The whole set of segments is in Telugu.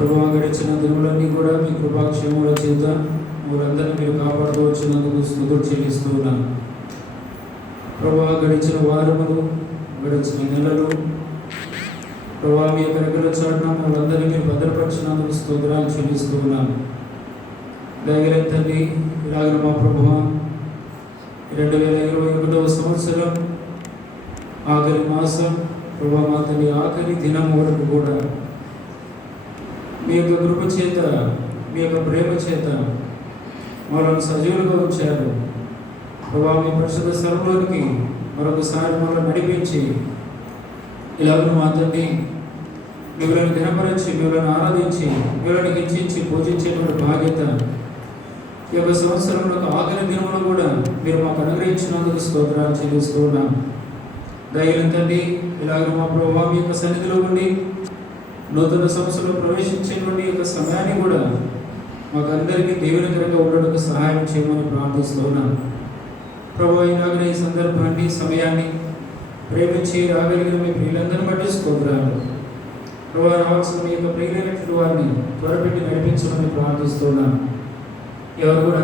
ప్రభువా గడిచిన దినములన్నీ కూడా మీ కృపాక్షేమముల చేత వాళ్ళందరినీ మీరు కాపాడుతూ వచ్చినందుకు స్తుతులు చెల్లిస్తూ ఉన్నాను. ప్రభువా గడిచిన వారములు, గడిచిన నెలలు ప్రభువా మీ యొక్క రెక్కల చాటున వాళ్ళందరినీ మీరు భద్రపరిచినందుకు స్తోత్రాలు చెల్లిస్తూ ఉన్నాను. దయగల తండ్రి, ఇలాగ మా ప్రభువా 2021వ సంవత్సరం ఆఖరి మాసం ప్రభువా మా తండ్రి ఆఖరి దినం వరకు కూడా మీ యొక్క కృప చేత, మీ యొక్క ప్రేమ చేత మనల్ని సజీవులుగా ఉంచారు. ప్రభువా మీ పరిశుద్ధ స్థలంలోనికి మరొకసారి మనల్ని నడిపించి ఇలాగ మా తండ్రి మిమ్మల్ని ఘనపరిచి, మిమ్మల్ని ఆరాధించి, మిమ్మల్ని హెచ్చించి పూజించేటువంటి బాధ్యత ఈ యొక్క సంవత్సరంలో ఆఖరి దినములు కూడా మీరు మాకు అనుగ్రహించినందుకు స్తోత్రాలు చెల్లిస్తూ ఉన్నాం. దయగల తండ్రి, ఇలాగ మా ప్రభువా మీ యొక్క సన్నిధిలో ఉండి నూతన సంవత్సరంలో ప్రవేశించేటువంటి యొక్క సమయాన్ని కూడా మాకు అందరికీ దీవెనకరంగా ఉండడానికి సహాయం చేయమని ప్రార్థిస్తూ ఉన్నాను. ప్రభువా ఇలాగనే ఈ సందర్భాన్ని, సమయాన్ని ప్రేమించి రాగలిగిన మీ ప్రియులందరినీ బట్టి స్తోత్రాలు. ప్రభువా రావాల్సిన మీ యొక్క ప్రియులైనటువంటి వారిని త్వరపెట్టి నడిపించమని ప్రార్థిస్తున్నాను. ఎవరు కూడా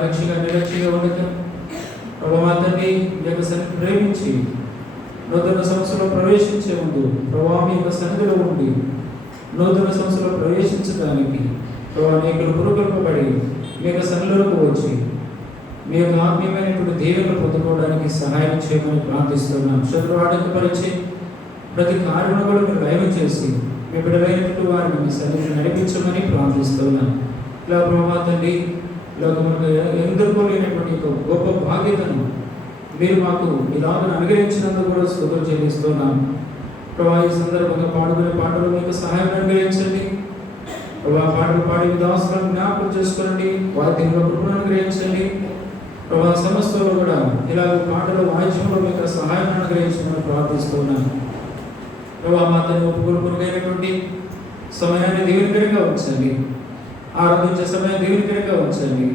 నిర్లక్ష్యంగా ఉండక ప్రభువా తండ్రి మీ యొక్క సన్నిధిని ప్రేమించి నూతన సంవత్సరంలో ప్రవేశించే ముందు ప్రభువా మీ యొక్క సన్నిధిలో ఉండి నూతన సంవత్సరంలో ప్రవేశించడానికి ప్రభువా అనేకులు పురుగొల్పబడి మీ యొక్క సన్నిధిలోకి వచ్చి మీ యొక్క ఆత్మీయమైనటువంటి దీవెనలు పొందుకోవడానికి సహాయం చేయమని ప్రార్థిస్తున్నాం. శత్రువు ఆటంకపరిచి ప్రతి కార్యమును కూడా మీరు దైవం చేసి మీ బిడ్డలైనటువంటి వారిని మీ సన్నిధిని నడిపించమని ప్రార్థిస్తున్నాం. ఇలా ప్రభువా తండ్రి, మనకు ఎదుర్కోలేనటువంటి ఒక గొప్ప బాధ్యతను మీరు మాకు ఇలాగను అనుగ్రహించినందుకు కూడా స్తుతులు చెల్లిస్తున్నాం. ప్రభా ఈ సందర్భంగా పాడుకునే పాటలు మీకు సహాయం అనుగ్రహించండి. ప్రభా పాటలు పాడే విధానాలను జ్ఞాపకం చేసుకోండి, వాద్యంలో కృపను అనుగ్రహించండి. ప్రభా సమస్యలో కూడా ఇలాగ పాటలు వాయిద్యంలో మీకు సహాయం అనుగ్రహించమని ప్రార్థిస్తున్నాను. ప్రభా మా తను ఒప్పుకొలుపునైనటువంటి సమయాన్ని దీవెనకరంగా ఉంచండి, ఆరాధించే సమయం దీవెనకరంగా ఉంచండి.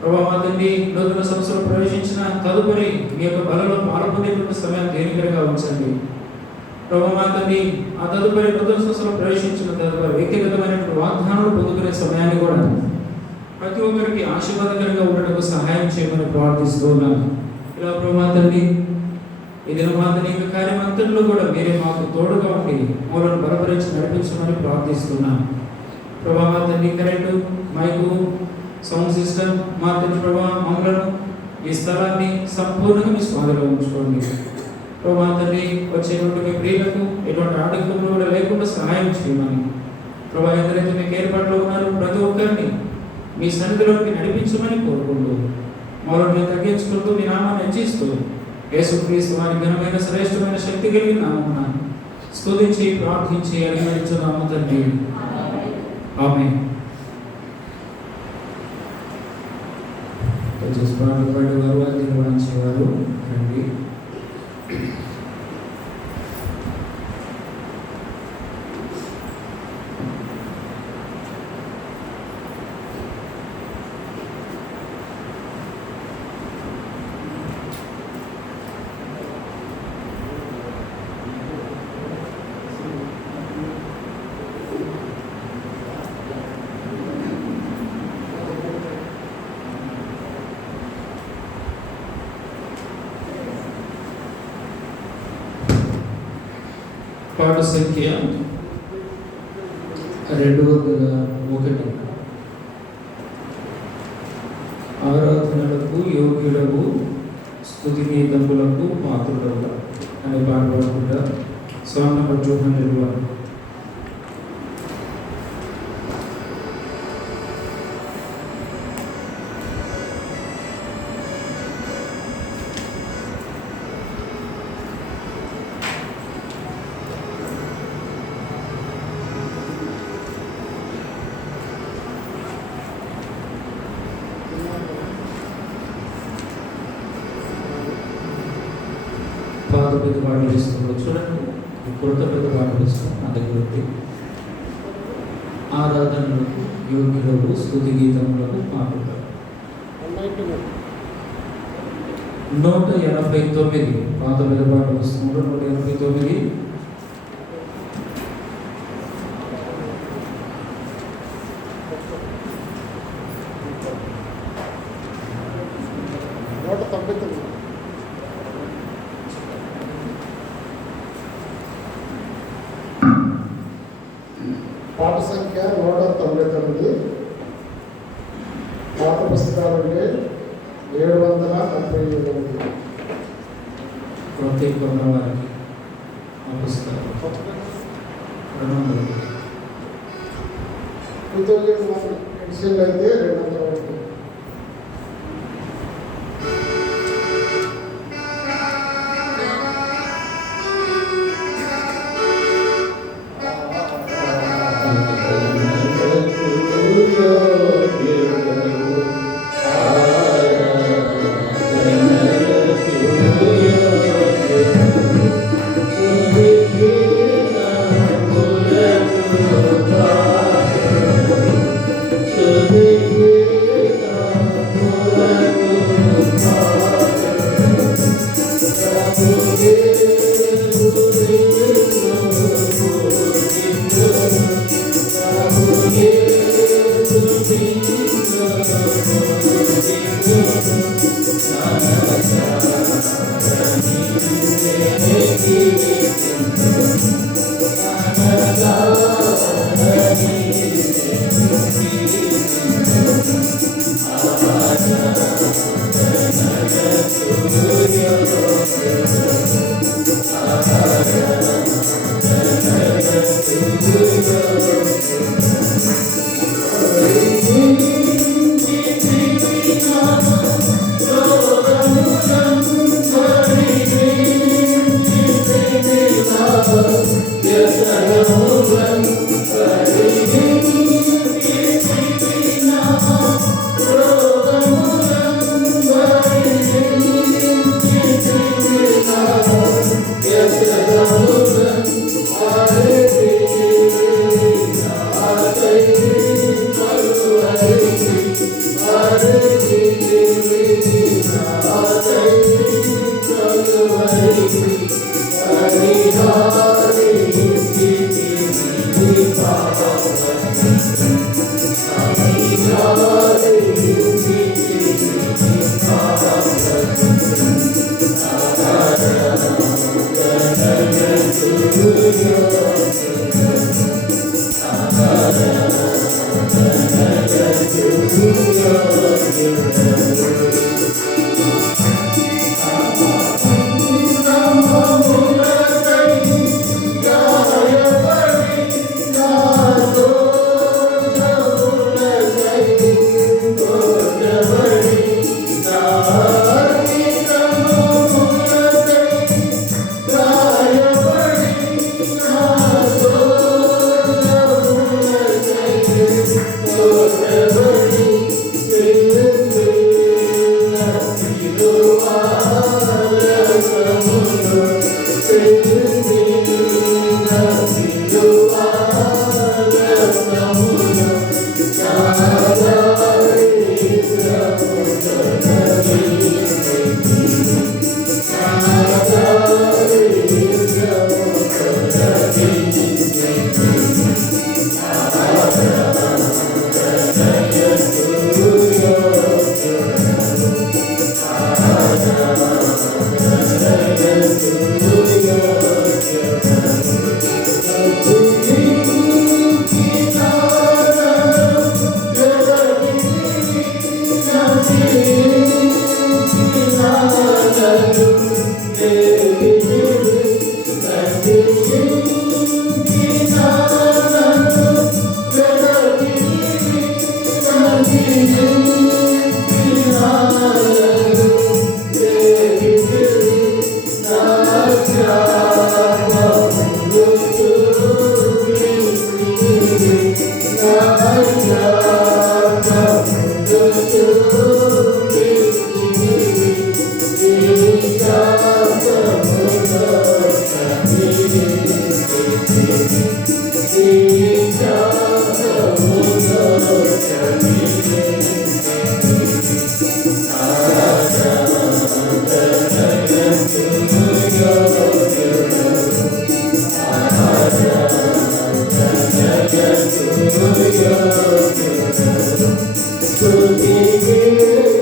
ప్రభా మా తండ్రి నూతన సంవత్సరం ప్రవేశించిన తదుపరి మీ యొక్క బలలో పాల్గొనేటువంటి సమయం దీవెనకరంగా ఉంచండి. ప్రభా మా తండ్రి ఆ తదుపరి నూతన సంవత్సరం ప్రవేశించిన తదుపరి వ్యక్తిగతమైనటువంటి వాగ్దానాలు పొందుకునే సమయాన్ని కూడా ప్రతి ఒక్కరికి ఆశీర్వాదకరంగా ఉండడానికి సహాయం చేయమని ప్రార్థిస్తూ ఉన్నాను. ఇలా ప్రభా తండ్రి ఈ దిన మా తండ్రి యొక్క కార్యం అంతట్లో కూడా మీరే మాకు తోడుగా ఉండి మూలను బలపరించి నడిపించమని ప్రార్థిస్తున్నాను. ప్రభా మా తండ్రి కరెంటు, మైకు, సౌండ్ సిస్టమ్ మా తండ్రి ప్రభా మమ్మలను ఈ స్థలాన్ని సంపూర్ణంగా మీ స్వాధీనంలో ఉంచుకోండి. ప్రభా తండ్రి వచ్చేటువంటి మీ ప్రియులకు ఎటువంటి ఆటంకములు కూడా లేకుండా సహాయం చేయమని ప్రభా ఎందరైతే మీకు ఏర్పాట్లో ఉన్నారు ప్రతి ఒక్కరిని మీ సన్నిధిలోకి నడిపించమని కోరుకుంటూ మరో మేము తగ్గించుకుంటూ మీ నామాన్ని హెచ్చిస్తూ యేసుక్రీస్తు వారి ఘనమైన శ్రేష్టమైన శక్తి కలిగిన నామమున స్తుతించి ప్రార్థించి అడిగినాము తండ్రి, ఆమేన్. వారు రండి. పాట సంఖ్య 201. ఆరాధనలకు యోగ్యులకు స్తుతి గీతములకు పాత్రుడవుగా అనే పాట పాడుకుంటా. Song number 201. పెద్ద పాటలు ఇస్తున్నాడు చూడండి, కొత్త పెద్ద పాటలు ఇస్తాం. నా దగ్గర ఆరాధనలకు యోగ్యులకు స్తుతి గీతములకు పాడుతారు. 189 పాత పెద్ద పాటలు ఇస్తున్నాడు. 189 199. పాట సంఖ్య 199. పాత పుస్తకాలంటే 738. ప్రత్యేక వారికి ఆ పుస్తకాలు 200. 2001 ఎడిషన్ అయితే 201.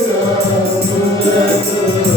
Ram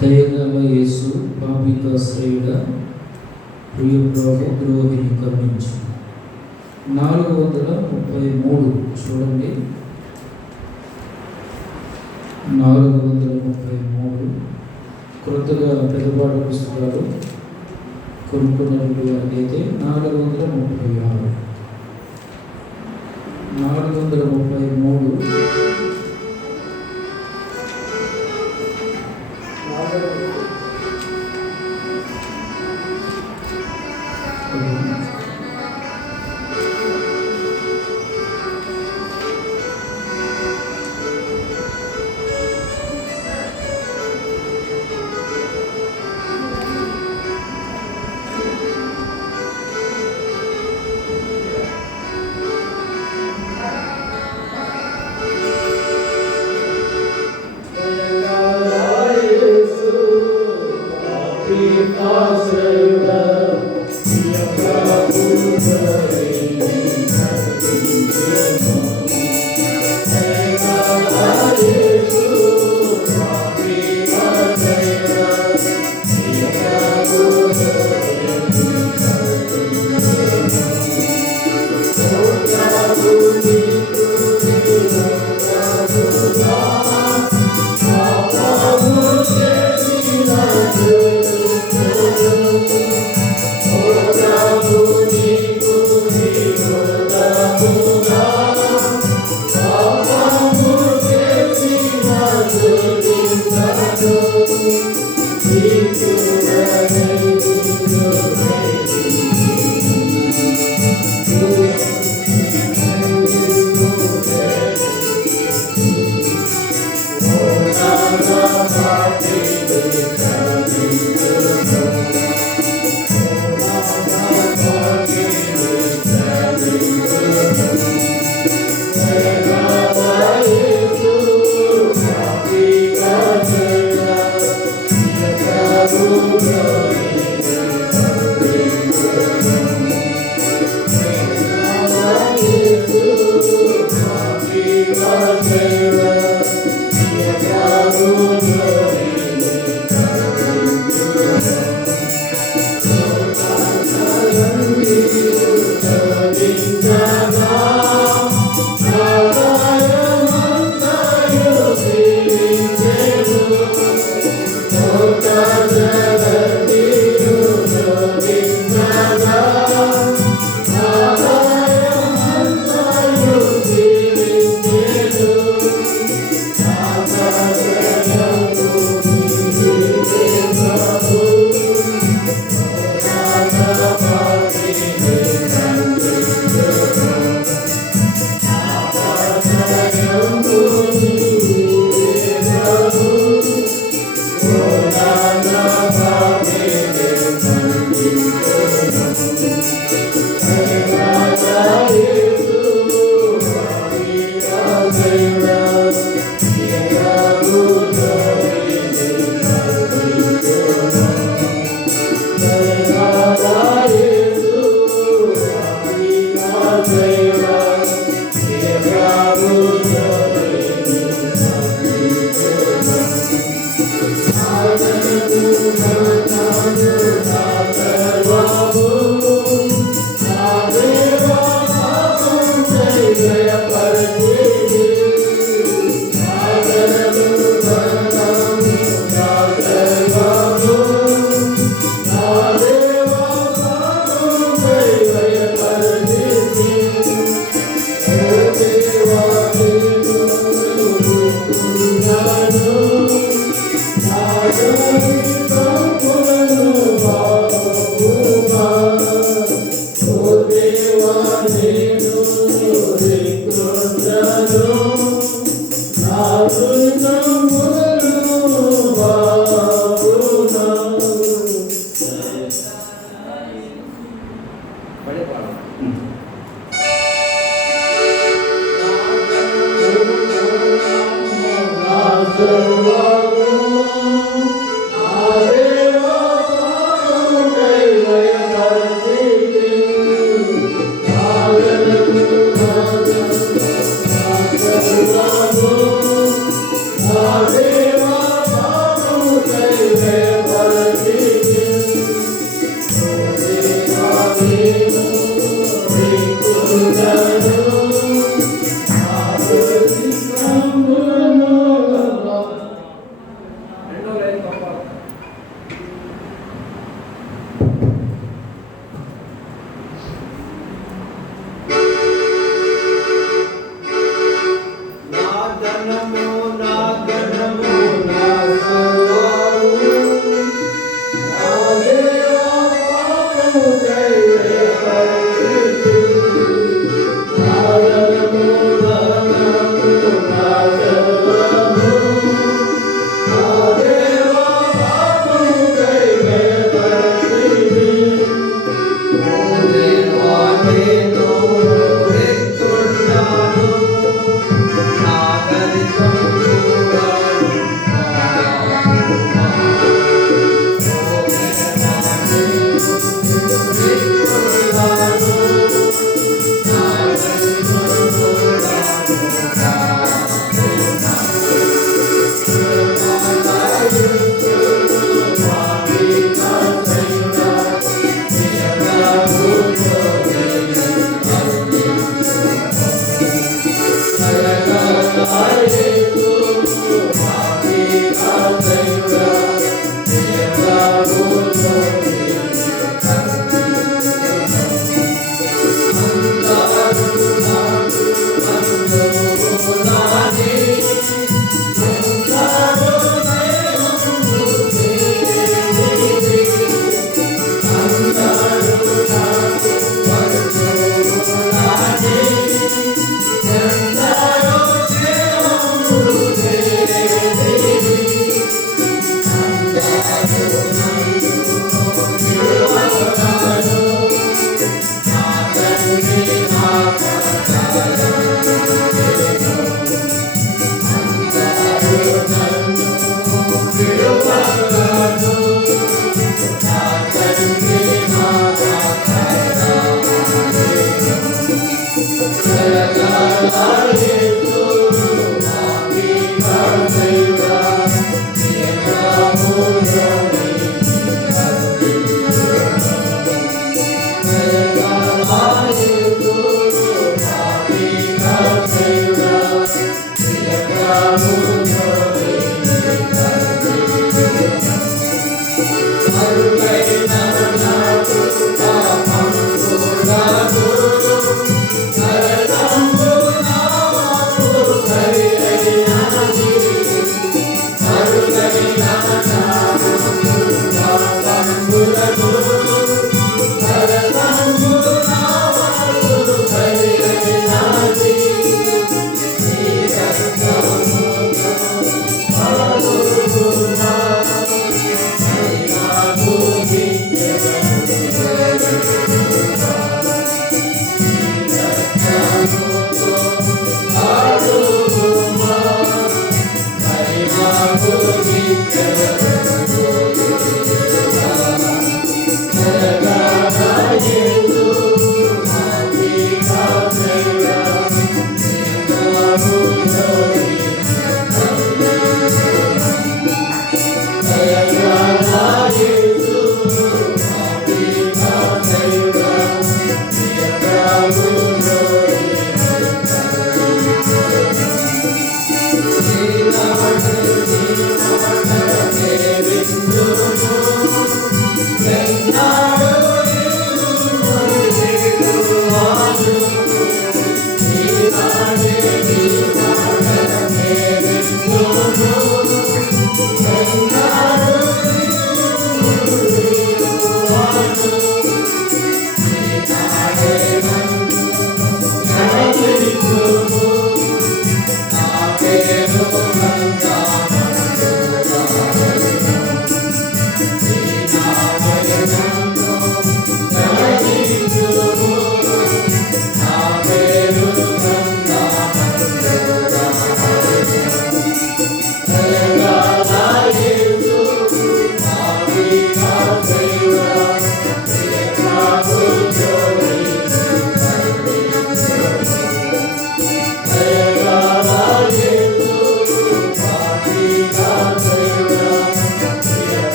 దయగల యేసు పాపికాశ్రయుడ ప్రియ ప్రభు ద్రోహిని కరుణించు. 433 చూడండి. 433 కొత్తగా పెద్దపాటు పుస్తకాలు కొనుక్కున్నటువంటి వారికి అయితే 436 433 Yesu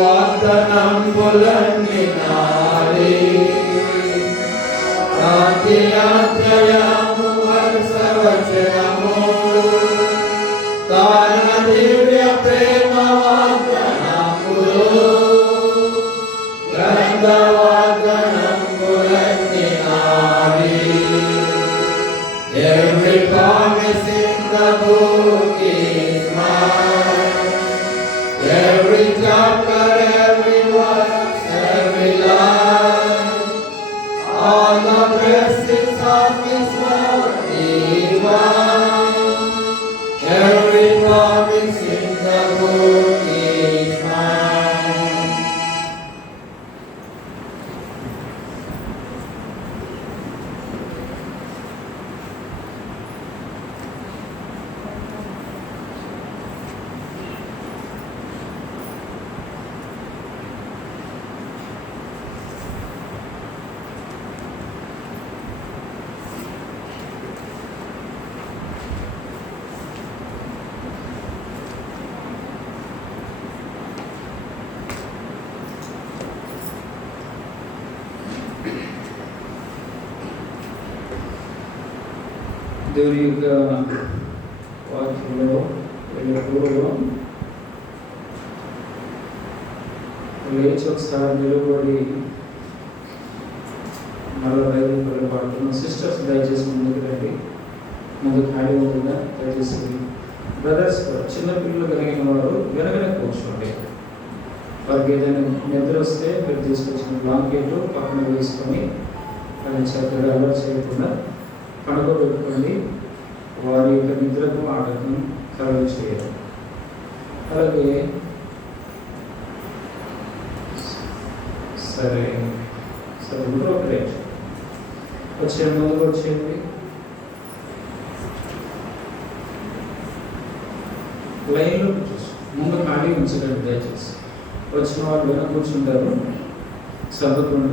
వాగ్దానంబులన్నీ నావి ఆద్యాత్రయము వరుసవచనము కారణ దివ్య ప్రేమ వాగ్దానంబులు గ్రంథ వాగ్దానంబులన్నీ నావి. Every promise in the book is mine. Every chapter, every verse, every line, all the blessings of His word is mine. Every promise in the book is mine. దేవుని యొక్క వాక్యంలో వెళ్ళే పూర్వం లేచి ఒకసారి నిలబడి మళ్ళీ బైబిల్ పనులు పాడుతున్న సిస్టర్స్ దయచేసి ముందుకు రండి. ముందు ఖాళీ ఉంటుందా దయచేసి బ్రదర్స్ చిన్న పిల్లలు కలిగిన వారు వెనకనే కూర్చోండి. వారికి ఏదైనా నిద్ర వస్తే మీరు తీసుకొచ్చిన బ్లాంకెట్ పక్కన వేసుకొని అది చక్కగా అలవాటు చేయకుండా పడుకోబెట్టుకోండి. వారి యొక్క నిద్రకు ఆటకం కలుగు చేయరు. అలాగే సరే సరే ఇంప్రోపరేట్ వచ్చే ముందుకు వచ్చేయండి. లైన్లో చూసి ముందు ఖాళీ ఉంచకండి దయచేసి. వచ్చిన వాళ్ళు వెనక కూర్చుంటారు, సర్దుకోండి.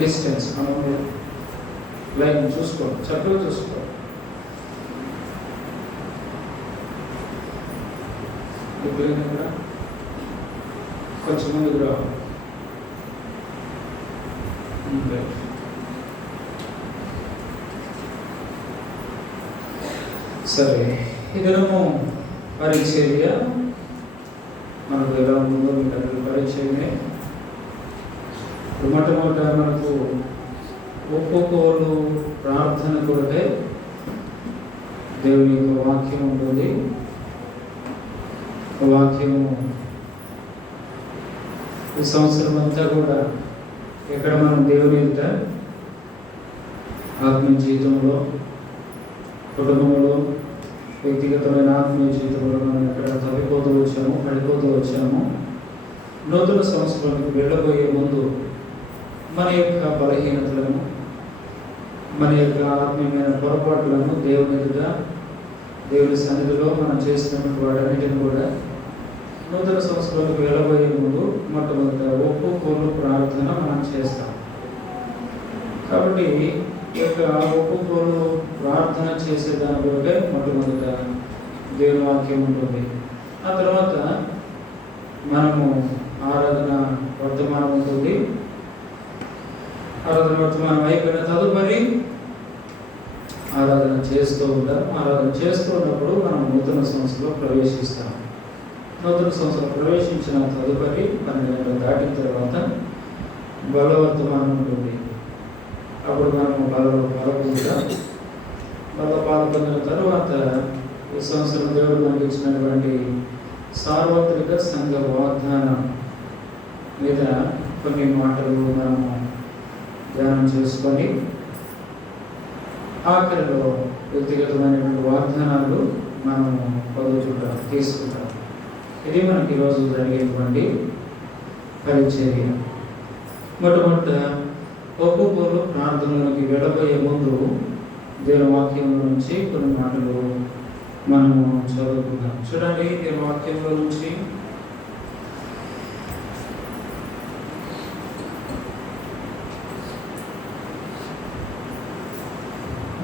డిస్టెన్స్ మనం లైన్ చూసుకోండి, చక్కగా చూసుకోండి. ఎప్పుడైనా కూడా కొంచెం ముందుకు రావాలి. సరే, ఇదనము పరిచర్య మనకు ఎలా ఉందో మీకు అందరూ పరిచయమే. మొట్టమొదట మనకు ఒక్కొక్కరు ప్రార్థన కొరకే దేవుని యొక్క వాక్యం ఉంటుంది. వాక్యము ఈ సంవత్సరం అంతా కూడా ఎక్కడ మనం దేవుని ఎదుట ఆత్మీయ జీవితంలో, కుటుంబంలో, వ్యక్తిగతమైన ఆత్మీయ జీవితంలో మనం ఎక్కడ తప్పిపోతూ వచ్చాము, పడిపోతూ వచ్చాము. నూతన సంవత్సరానికి వెళ్ళబోయే ముందు మన యొక్క బలహీనతలను, మన యొక్క ఆత్మీయమైన పొరపాట్లను దేవుని ఎదుట, దేవుని సన్నిధిలో మనం చేసినటువంటి వాటన్నిటిని కూడా నూతన సంవత్సరాలకు వెళ్ళబోయే ముందు మొట్టమొదట ఒక్కొక్కరు ప్రార్థన మనం చేస్తాం. కాబట్టి ఈ యొక్క ఒక్కొక్కరు ప్రార్థన చేసే దాని కొరకే మొట్టమొదట దేవుని వాక్యం ఉంటుంది. ఆ తర్వాత మనము ఆరాధన వర్తమానం ఉంటుంది. ఆరాధన వర్తమానం అయిపోయిన తదుపరి ఆరాధన చేస్తూ ఉంటాం. ఆరాధన చేస్తూ ఉన్నప్పుడు మనం నూతన సంవత్సరంలో ప్రవేశిస్తాం. నూతన సంవత్సరం ప్రవేశించిన తదుపరి 12 గంటలు దాటిన తర్వాత బలవర్తమానం ఉంటుంది. అప్పుడు మనము బలలో పాల్గొంటాం. బల పాల్గొన్న తర్వాత ఈ సంవత్సరం దేవుడు మనకి ఇచ్చినటువంటి సార్వత్రిక సంఘ వాగ్దానం మీద కొన్ని మాటలు మనము ధ్యానం చేసుకొని ఆఖరిలో వ్యక్తిగతమైనటువంటి వాగ్దానాలు మనము పదుకుంటాం, తీసుకుంటాం. ఇది మనకి ఈరోజు జరిగేటువంటి పరిచర్య. మొట్టమొదట ఒక్కొక్కరు ప్రార్థనలోకి వెళ్ళబోయే ముందు దేవుని వాక్యంలో నుంచి కొన్ని మాటలు మనము చదువుకుందాం. చూడండి, దేవుని వాక్యంలో నుంచి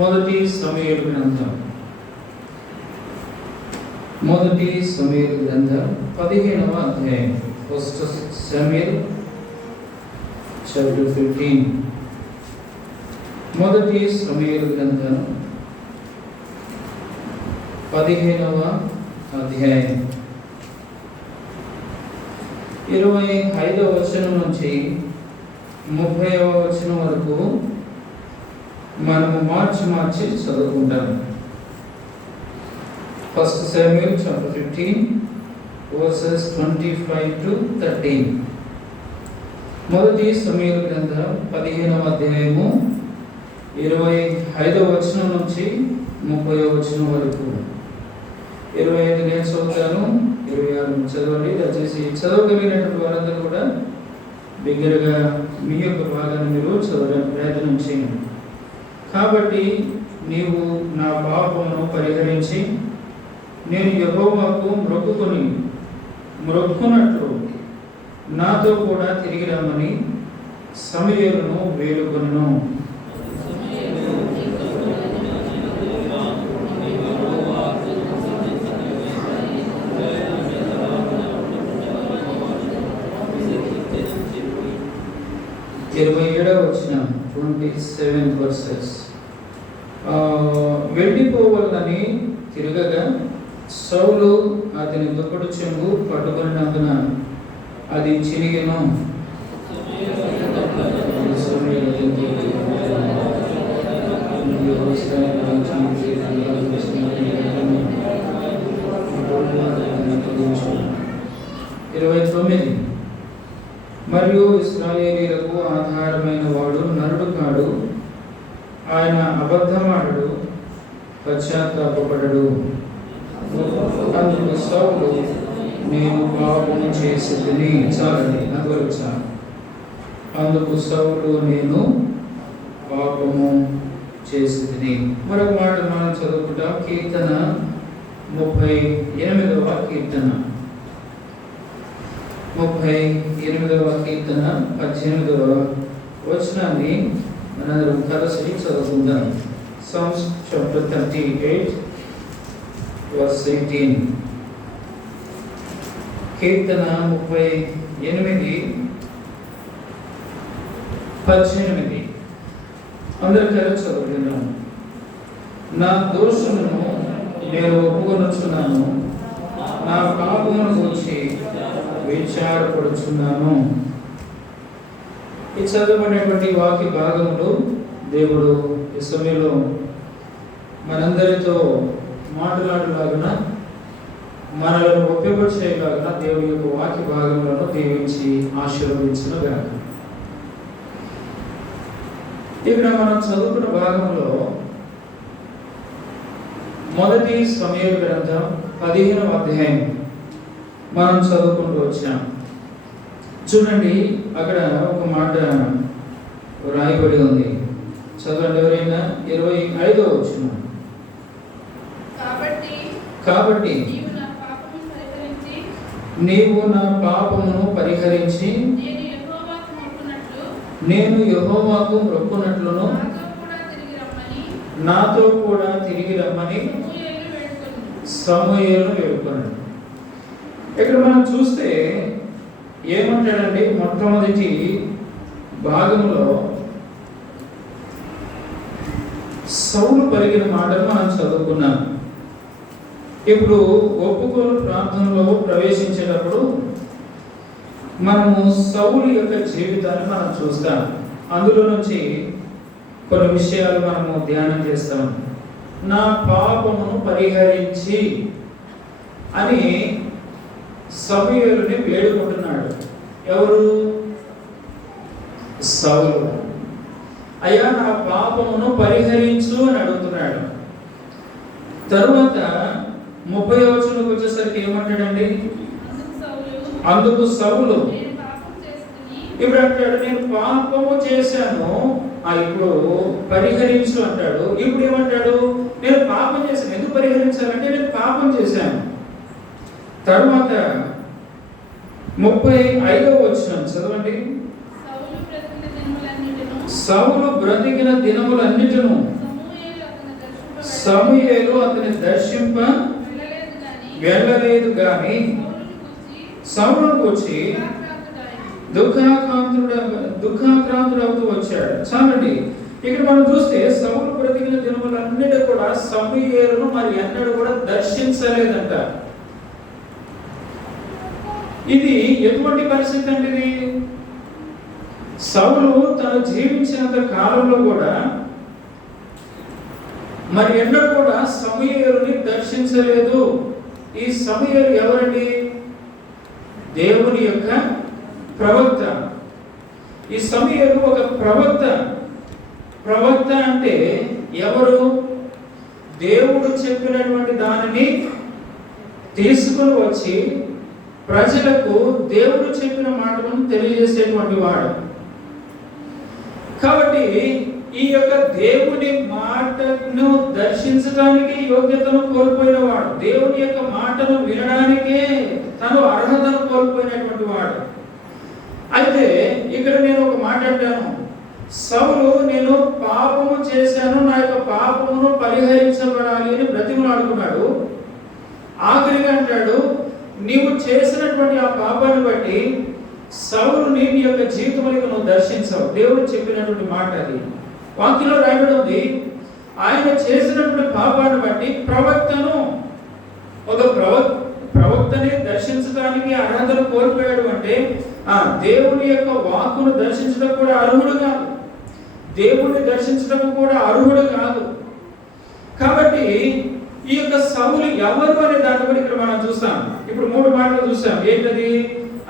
మొదటి సమూయేలు గ్రంథం మొదటి సమూయేలు గ్రంథం 15వ అధ్యాయం. First Samuel chapter 15. మొదటి సమూయేలు గ్రంథం 15వ అధ్యాయం 25వ వచనం నుంచి 30వ వచనం వరకు మనము మార్చి చదువుకుంటాం. First Samuel chapter 15 verses 25 to 13. మొదటి సమూయేలు గ్రంథం 15వ అధ్యాయము 25వ వచనం నుంచి 30వ వచనం వరకు. 25 నేను చదువుతాను, 26 చదవండి. దయచేసి చదవగలిగినటువంటి వారందరూ కూడా బిగ్గరగా మీ యొక్క భాగాన్ని మీరు చదవడానికి ప్రయత్నం చేయండి. కాబట్టి నీవు నా పాపమును పరిహరించి నేను యెహోవాకు మొక్కుకున్నట్లు నాతో కూడా తిరిగి రమ్మని సమూయేలును వేడుకొనెను. వచ్చిన 27 verses. వెళ్ళిపోవాలని తిరగగా సౌలు అతని దుప్పటి చెంగు పట్టుకున్నందున అది చినిగెను. మరియు ఇశ్రాయేలీయులకు ఆధారమైన వాడు నరుడు కాడు, ఆయన అబద్ధమాడడు, పశ్చాత్తాపపడడు. అందుకు సౌలు నేను పాపము చేసితిని. చాలండి, అంతవరకు చాలు. అందుకు సౌలు నేను పాపము చేసితిని. మరొక మాట మనం చదువుకుంటాం. కీర్తన 38వ కీర్తన 38వ కీర్తన 18వ వచనాన్ని మనందరం కలిసి చదువుకుందాం. Psalms chapter 38 verse 18. కీర్తన 38:18. అందరూ కలిసి చదువుకుందాం. నా దోషమును నేను ఒప్పుకొనుచున్నాను, నా పాపమును గురించి విచారపడుచున్నాను. ఈ చదవబడినటువంటి వాక్య భాగములు దేవుడు ఈ సమయంలో మనందరితో మాట్లాడలాగున, మనలను ఒప్పింపచేయలాగున దేవుడి యొక్క వాక్య భాగములను దీవించి ఆశీర్వదించిన గాక. ఇక్కడ మనం చదువుకున్న భాగంలో మొదటి సమూయేలు గ్రంథం 15వ అధ్యాయం మనం చదువుకుంటూ వచ్చాం. చూడండి, అక్కడ ఒక మాట రాయబడి ఉంది. చదవండి ఎవరైనా. 25వ వచనం. కాబట్టి నీవు నా పాపమును పరిహరించి నేను యెహోవాకు మొక్కుకున్నట్లును నాతో కూడా తిరిగి రమ్మని సమూయేలును వేడుకొనెను. ఇక్కడ మనం చూస్తే ఏమంటాడండి, మొట్టమొదటి భాగంలో సౌలు పలికిన మాటలు మనం చదువుకున్నాం. ఇప్పుడు ఒప్పుకోలు ప్రార్థనలో ప్రవేశించేటప్పుడు మనము సౌలు యొక్క జీవితాన్ని మనం చూస్తాం. అందులో నుంచి కొన్ని విషయాలు మనము ధ్యానం చేస్తాం. నా పాపమును పరిహరించి అని సమూయేలుని వేడుకుంటున్నాడు. ఎవరు? సౌలు. అయ్యా, నా పాపమును పరిహరించు అని అడుగుతున్నాడు. తరువాత 30వ వచనంలోకి వచ్చేసరికి ఏమంటాడండి? అందుకు సౌలు ఇప్పుడు అంటాడు, నేను పాపము చేశాను, ఇప్పుడు పరిహరించు అంటాడు. ఇప్పుడు ఏమంటాడు? నేను పాపం చేశాను. ఎందుకు పరిహరించాలంటే నేను పాపం చేశాను. తరువాత 35వ వచనం చదవండి. సౌలు బ్రతికిన దినములన్నిటిను సమూయేలు అతని దర్శింప వెళ్ళలేదు గాని సౌలును కూర్చి దుఃఖాక్రాంతుడవుతూ వచ్చాడు. చాలండి. ఇక్కడ మనం చూస్తే సౌలు బ్రతికిన దినములన్నిటి కూడా సమూయేలును మరి ఎన్నడూ కూడా దర్శించలేదంట. ఇది ఎటువంటి పరిస్థితి అంటే ఇది? సౌలు తను జీవించినంత కాలంలో కూడా మరి ఎన్నడూ కూడా సమూయేలుని దర్శించలేదు. ఈ సమూయేలు ఎవరండి? దేవుని యొక్క ప్రవక్త. ఈ సమూయేలు ఒక ప్రవక్త. ప్రవక్త అంటే ఎవరు? దేవుడు చెప్పినటువంటి దానిని తీసుకుని వచ్చి ప్రజలకు దేవుడు చెప్పిన మాటలను తెలియజేసేటువంటి వాడు. కాబట్టి ఈ యొక్క దేవుని మాటను దర్శించడానికి యోగ్యతను కోల్పోయిన వాడు, దేవుని యొక్క మాటను వినడానికే తను అర్హతను కోల్పోయినటువంటి వాడు. అయితే ఇక్కడ నేను ఒక మాట అంటాను. సౌలు నేను పాపము చేశాను, నా యొక్క పాపమును పరిహరించబడాలి అని బ్రతిమలాడుకున్నాడు. ఆఖరిగా అంటాడు, నీవు చేసినటువంటి ఆ పాపాన్ని బట్టి సౌలుని నీ యొక్క జీవితంలో నువ్వు దర్శించవు. దేవుడు చెప్పినటువంటి మాట అది. వాక్యంలో రాయబడి ఉంది, ఆయన చేసినటువంటి పాపాన్ని బట్టి ప్రవక్తను, ఒక ప్రవక్తని దర్శించడానికి అర్హతను కోల్పోయాడు. అంటే దేవుని యొక్క వాక్కును దర్శించడం కూడా అర్హుడు కాదు, దేవుణ్ణి దర్శించడం కూడా అర్హుడు కాదు. కాబట్టి ఈ యొక్క సౌలు ఎవరు అనే దాన్ని కూడా ఇక్కడ మనం చూస్తాం. ఇప్పుడు 3 మాటలు చూసాం. ఏంటది?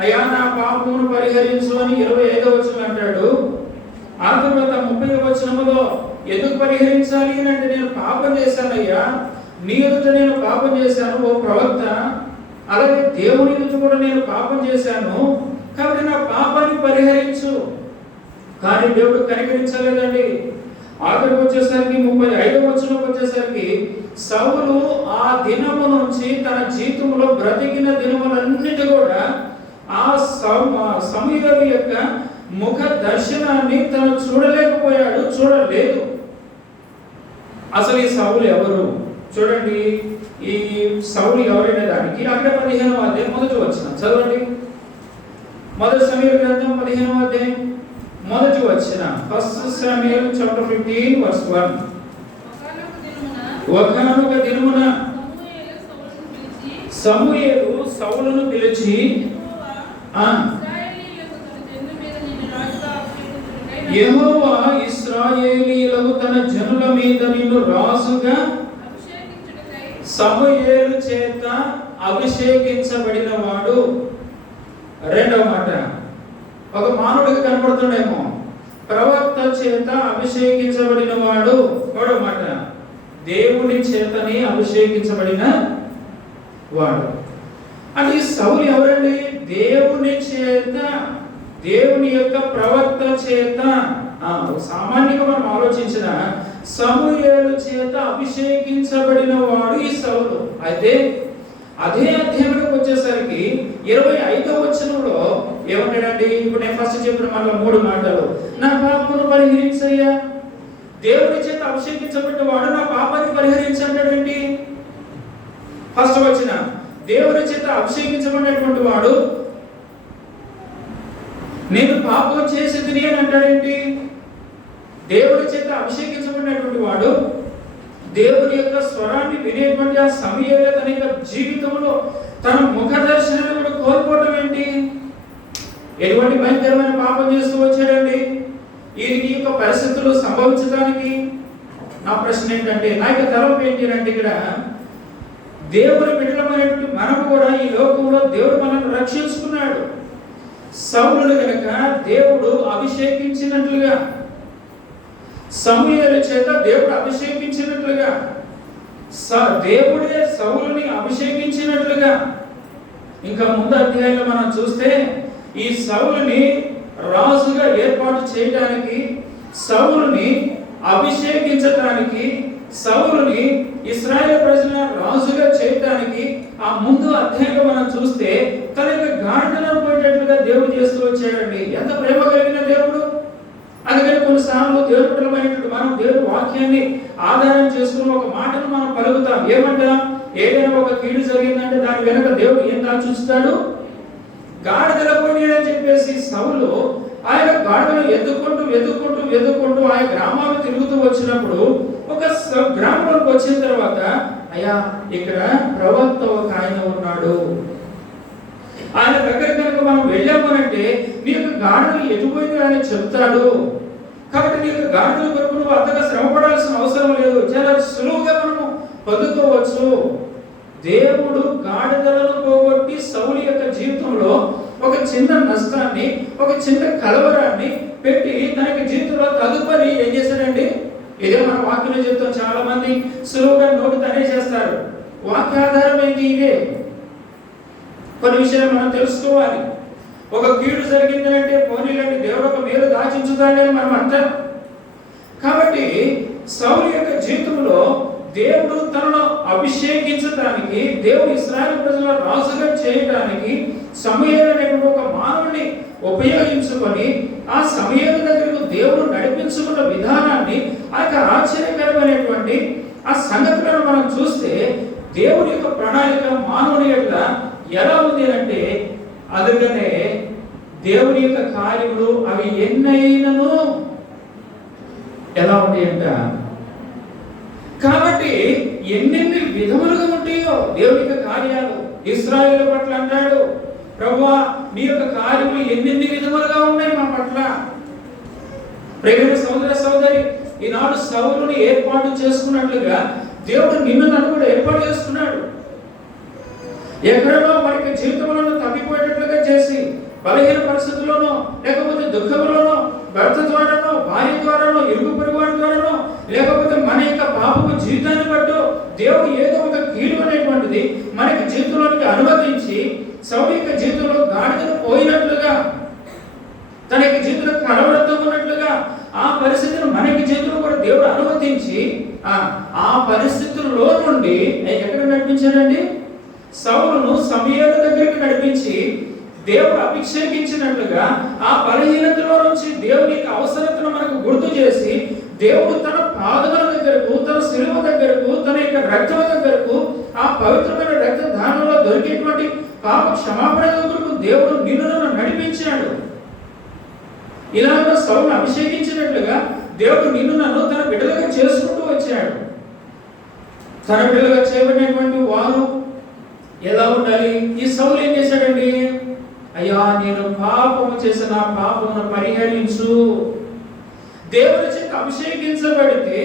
అయ్యా నా పాపమును పరిహరించు అని 25వ వచనం అంటాడు. ఆ తర్వాత 30వ వచనంలో ఎందుకు పరిహరించాలి అని అంటే, నేను పాపం చేశాను అయ్యా, నీ ఎదుట నేను పాపం చేశాను ఓ ప్రవక్త, అలాగే దేవుని ఎదుట కూడా నేను పాపం చేశాను, కాబట్టి నా పాపాన్ని పరిహరించు. కానీ దేవుడు కనికరించలేదండి. ఆఖరికి వచ్చేసరికి 35వ వచనంకి వచ్చేసరికి సౌలు ఆ దినము నుంచి తన జీవితంలో బ్రతికిన దినములన్నిటి కూడా ఆ సమూయేలు యొక్క ముఖ దర్శనాన్ని తను చూడలేకపోయాడు, చూడలేదు. అసలు ఈ సౌలు ఎవరు? చూడండి, ఈ సౌలు ఎవరైనా దానికి అక్కడ 15వ అధ్యాయం మొదటి వచనం చదవండి. మొదటి సమూయేలు గ్రంథం 15వ అధ్యాయం మొదటి వచనం. 1 Samuel chapter 15 verse 1. ఒకానొక దినమున సమూయేలు సౌలును పిలిచి యెహోవా ఇశ్రాయేలీయులకు తన జనుల మీద నిన్ను రాజుగా సమూయేలు చేత అభిషేకించబడిన వాడు. రెండవ మాట, ఒక మానవుడికి కనపడుతుండేమో, ప్రవక్త చేత అభిషేకించబడిన వాడు. మూడవ మాట, దేవుని చేతని అభిషేకించబడిన వాడు. అంటే సౌలు ఎవరండి? దేవుని చేత, దేవుని యొక్క ప్రవక్త చేత, సామాన్యంగా మనం ఆలోచించిన సమూయేలు చేత అభిషేకించబడిన వాడు ఈ సౌలు. అయితే అదే అధ్యాయంలోకి వచ్చేసరికి 25వ వచనంలో ఏమంటాడండి? ఇప్పుడు నేను ఫస్ట్ చెప్పిన మళ్ళీ 3 మాటలు. నా పాపమును పరిహరించయ్యా, దేవుని చేత అభిషేకించబడిన వాడు నా పాపాన్ని పరిహరించాడండి. ఫస్ట్ వచ్చిన దేవుని చేత అభిషేకించబడినటువంటి వాడు నేను పాపం చేసేది అని అంటాడేంటి? దేవుని చేత అభిషేకించబడినటువంటి వాడు దేవుని యొక్క స్వరాన్ని వినేటువంటి ఆ సమయంలో తన యొక్క జీవితంలో తన ముఖ దర్శనాన్ని కూడా కోల్పోవడం ఏంటి? ఎటువంటి భయంకరమైన పాపం చేస్తూ వచ్చాడండి ఈ యొక్క పరిస్థితులు సంభవించడానికి? నా ప్రశ్న ఏంటంటే, నా యొక్క తలపు ఏంటి అంటే, ఇక్కడ దేవుని బిడ్డలమైనటువంటి మనము కూడా ఈ లోకంలో దేవుడు మనల్ని రక్షించుకున్నాడు. సౌలును గనుక దేవుడు అభిషేకించినట్లుగా, సమూయేలు చేత దేవుడు అభిషేకించినట్లుగా, దేవుడే సౌలుని అభిషేకించినట్లుగా, ఇంకా ముందు అధ్యాయంలో మనం చూస్తే ఈ సౌలుని రాజుగా ఏర్పాటు చేయడానికి, సౌలుని అభిషేకించడానికి, సౌలుని ఇశ్రాయేలు ప్రజల రాజుగా చేయడానికి ఆ ముందు అధ్యాయంలో మనం చూస్తే తన యొక్క గాడిదలను పోయేటట్లుగా దేవుడు చేస్తూ వచ్చాడండి. ఎంత ప్రేమ కలిగిన దేవుడు! అందుకని కొన్నిసార్లు దేవుడు మనం దేవుడి వాక్యాన్ని ఆధారం చేసుకుని ఒక మాటను మనం పలుకుతాం. ఏమంటాం? ఏదైనా ఒక కీడు జరిగిందంటే దాని వెనక దేవుడు ఏం దాచుస్తాడు? గాడిదల పోయినాడని చెప్పేసి సౌలు ఆయన గాడిదలు ఎత్తుకుంటూ ఆయన గ్రామాలు తిరుగుతూ వచ్చినప్పుడు ఒక గ్రామంలోకి వచ్చిన తర్వాత, అయ్యా ఇక్కడ ప్రవక్త ఒక ఆయన ఉన్నాడు, ఆయన దగ్గర కనుక మనం వెళ్ళామనంటే నీ యొక్క గాడిదలు ఎటుపోయింది అని చెప్తాడు, కాబట్టి నీ యొక్క గాడిదల కొరకు నువ్వు అంతగా శ్రమపడాల్సిన అవసరం లేదు, చాలా సులువుగా మనము పొందుకోవచ్చు. దేవుడు గాడిదలను పోగొట్టి సౌలు యొక్క జీవితంలో ఒక చిన్న నష్టాన్ని, ఒక చిన్న కలవరాన్ని పెట్టి తనకి జీవితంలో తదుపరి ఏం చేశాడండి? ఇదే మన వాక్యంలో చెప్తాం. చాలా మంది సులువుగా నోటు తనే చేస్తారు. వాక్యాధారం ఏంటి? ఇదే. కొన్ని విషయాలు మనం తెలుసుకోవాలి. ఒక కీడు జరిగింది అంటే పోనీలంటే దేవుడు ఒక మేలు దాచించుతాడని మనం అంటాం. కాబట్టి సౌలు యొక్క జీవితంలో దేవుడు తనను అభిషేకించడానికి, దేవుడు ఇశ్రాయేలు ప్రజల రాజుగా చేయడానికి సమూయేలు అనేటువంటి ఒక మానవుని ఉపయోగించుకొని ఆ సమూయేలు దగ్గరకు దేవుడు నడిపించుకున్న విధానాన్ని, ఆ యొక్క ఆశ్చర్యకరమైనటువంటి ఆ సంగతులను మనం చూస్తే దేవుడి యొక్క ప్రణాళిక మానవుని యొక్క ఎలా ఉంది అంటే, అందుకనే దేవుని యొక్క కార్యములు అవి ఎన్నైనను ఎలా ఉంటాయంట. కాబట్టి ఎన్నెన్ని విధములుగా ఉంటాయో దేవుని యొక్క కార్యాలు. ఇశ్రాయేలు పట్ల అన్నాడు, ప్రభువా నీ యొక్క కార్యములు ఎన్నెన్ని విధములుగా ఉన్నాయి మా పట్ల. ప్రియమైన సోదర సోదరి, ఈనాడు సౌలుని ఏర్పాటు చేసుకున్నట్లుగా దేవుడు నిన్ను నన్ను కూడా ఏర్పాటు చేసుకున్నాడు. ఎక్కడో మనకి జీవితంలో తప్పిపోయేటట్లుగా చేసి, బలహీన పరిస్థితుల్లోనో, లేకపోతే దుఃఖంలోనో, భర్త ద్వారానో, భార్య ద్వారానో, ఇరుగు పొరుగు వారి ద్వారానో, లేకపోతే మన యొక్క పాపపు జీవితాన్ని బట్టో దేవుడు ఏదో ఒక కీడు అనేటువంటిది మనకి జీవితంలోనికి అనుమతించి, సౌలు యొక్క జీవితంలో గాడిదలు పోయినట్లుగా, తన యొక్క జీవితంలో కలవడంతో ఉన్నట్లుగా ఆ పరిస్థితిని మనకి జీవితంలో కూడా దేవుడు అనుమతించి ఆ పరిస్థితుల్లో నుండి ఎక్కడ నడిపించాడండి? సౌలును సమూయేలు దగ్గరికి నడిపించి దేవుడు అభిషేకించినట్లుగా ఆ బలహీనతలో నుంచి దేవుని యొక్క అవసరతను మనకు గుర్తు చేసి, దేవుడు తన పాదముల దగ్గరకు, తన శిలువ దగ్గరకు, తన యొక్క రక్తం దగ్గరకు, ఆ పవిత్రమైన రక్త దానంలో దొరికేటువంటి పాప క్షమాపణ దగ్గరకు దేవుడు నిన్ను నడిపించాడు. ఇలాగ సౌలును అభిషేకించినట్లుగా దేవుడు నిన్ను నన్ను తన బిడ్డలుగా చేసుకుంటూ వచ్చాడు. తన బిడ్డలుగా చేయబడినటువంటి వారు ఎలా ఉండాలి? ఈ సౌలు ఏం చేశాడండి? అయ్యా నేను పాపము చేసిన పాపమును పరిహరించు. దేవుని చేత అభిషేకించబడితే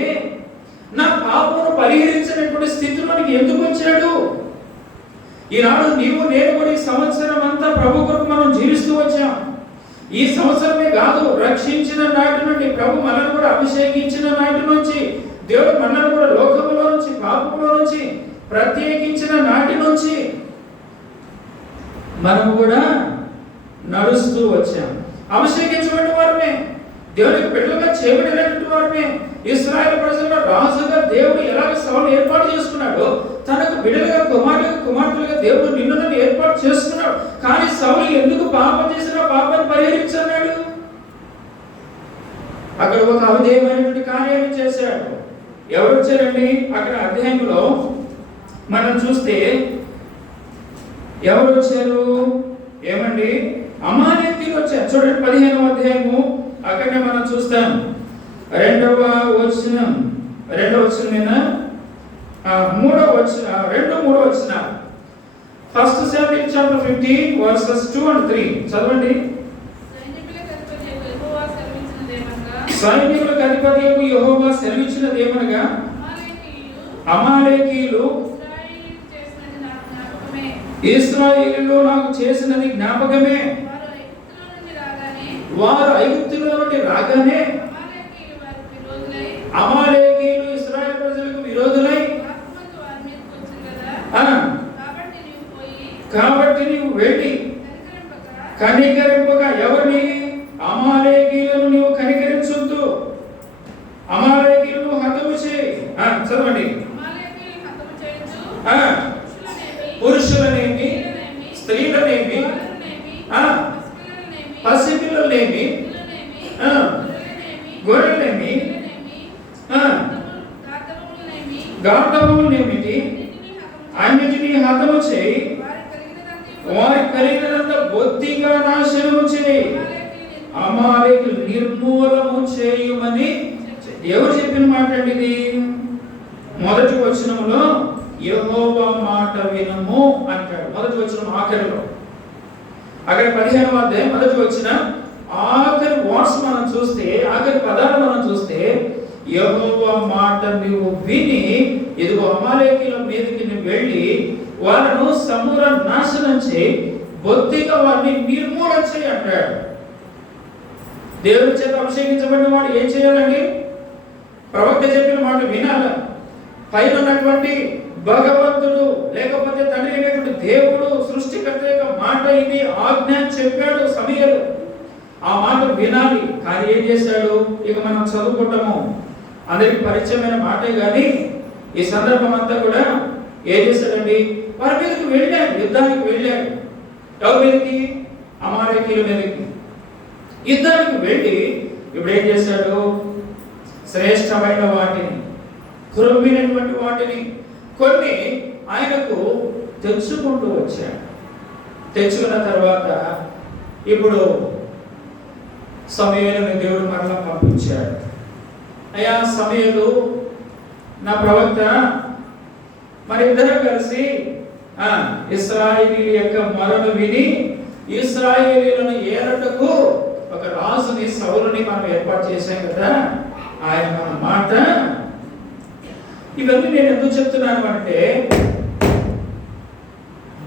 నా పాపమును పరిహరించినటువంటి స్థితిలోనికి ఎందుకు వచ్చాడు? ఈనాడు నీవు నేను కూడా ఈ సంవత్సరం అంతా ప్రభు కొరకు మనం జీవిస్తూ వచ్చాం. ఈ సంవత్సరమే కాదు, రక్షించిన నాటి నుండి, ప్రభు మనల్ని కూడా అభిషేకించిన నాటి నుంచి, దేవుడు మనల్ని కూడా లోకములో నుంచి, పాపములో నుంచి ప్రత్యేకించిన నాటి నుంచి మనము కూడా నడుస్తూ వచ్చాం. అభిషేకించబడిన వారమే, దేవునికి బిడ్డలుగా చేయబడినటువంటి వారమే. ఇశ్రాయేలు ప్రజల రాజుగా దేవుడు ఎలాగ సౌలు ఏర్పాటు చేసుకున్నాడో, తనకు బిడ్డలుగా కుమార్తెలుగా దేవుడు నిన్ను నన్ను ఏర్పాటు చేసుకున్నాడు. కానీ సౌలు ఎందుకు పాపం చేసినా పాపాన్ని పరిహరించన్నాడు? అక్కడ ఒక అవిధేయమైనటువంటి కార్యాలు చేశాడు. ఎవరు వచ్చారండి? అక్కడ అధ్యాయంలో మనం చూస్తే ఎవరు వచ్చారు? ఏమండి? అమాలేకీయులు వచ్చారు. చూడండి 15వ అధ్యాయము, అక్కడనే మనం చూస్తాం. రెండవ వచనం 2-3 first Samuel chapter 15 versus 2 and 3 చదవండి. సైనికులకు అధిపతియగు యెహోవా సెలవిచ్చినదేమనగా, అమాలేకీయులు ఇశ్రాయేలులో నాకు చేసినది జ్ఞాపకమే. వారు ఐగుప్తులో నుండి రాగానే అమాలేకీయులు ఇశ్రాయేలు ప్రజలకు విరోధులై, కాబట్టి నీవు వెళ్ళి కనికరింపగా, ఎవరిని? అమాలేకీయులను నీవు కనికరించొద్దు, అమాలేకీయులను హతము చేయి. చదవండి. పురుషులనేమి, స్త్రీలనేమి, పసిపిల్లలనేమి, గొర్రెలనేమి, గార్ధములనేమిటి అన్నిటినీ హతము చేయి, వారి కలిగినంత బొత్తిగా నాశనము చేయి, అమాలేకులు నిర్మూలము చేయుమని ఎవరు చెప్పిన మాట అండి ఇది? మొదటి వచనంలో యెహోవా మాట వినము అంటాడు. మొదటి వచనం ఆఖరిలో, అక్కడ 15వ అధ్యాయం మొదటి వచనం ఆఖరి వర్డ్స్ మనం చూస్తే, ఆఖరి పదాలు మనం చూస్తే, యెహోవా మాట నీవు విని ఇదిగో అమాలేకీయుల మీదకి నువ్వు వెళ్ళి వాళ్ళను సమూల నాశనం చేయి, బొత్తిగా వారిని నిర్మూలన చేయి అంటాడు. దేవుని చేత అభిషేకించబడిన వాడు ఏం చేయాలండి? ప్రవక్త చెప్పిన మాట వినాల. పైన ఉన్నటువంటి భగవంతుడు లేకపోతే తండ్రి అయినటువంటి దేవుడు సృష్టికర్త యొక్క మాట ఇది, ఆజ్ఞ చెప్పాడు సమూయేలు. ఆ మాట వినాలి. కానీ ఏం చేశాడు? ఇక మనం చదువుకుంటాము, అందరికి పరిచయమైన మాటే కానీ ఈ సందర్భం అంతా కూడా ఏం చేశాడండి? వారి మీదకి వెళ్ళాడు, యుద్ధానికి వెళ్ళాడు. ఎవరి మీదకి? అమాలేకీయుల మీదకి యుద్ధానికి వెళ్ళి ఇప్పుడు ఏం చేశాడు? శ్రేష్టమైన వాటిని, కురమైనటువంటి వాటిని కొన్ని ఆయనకు తెచ్చుకుంటూ వచ్చాడు. తెచ్చుకున్న తర్వాత ఇప్పుడు సమూయేలుని దేవుడు మరలా పంపించాడు. అయ్యా సమూయేలు, నా ప్రవక్త, మరి ఇద్దరు కలిసి ఇశ్రాయేలీయుల యొక్క మొరను విని ఇశ్రాయేలీయులను ఏలటకు ఒక రాజుని, సౌలుని మనం ఏర్పాటు చేశాం కదా, ఆయన మన మాట. ఇవన్నీ నేను ఎందుకు చెప్తున్నాను అంటే,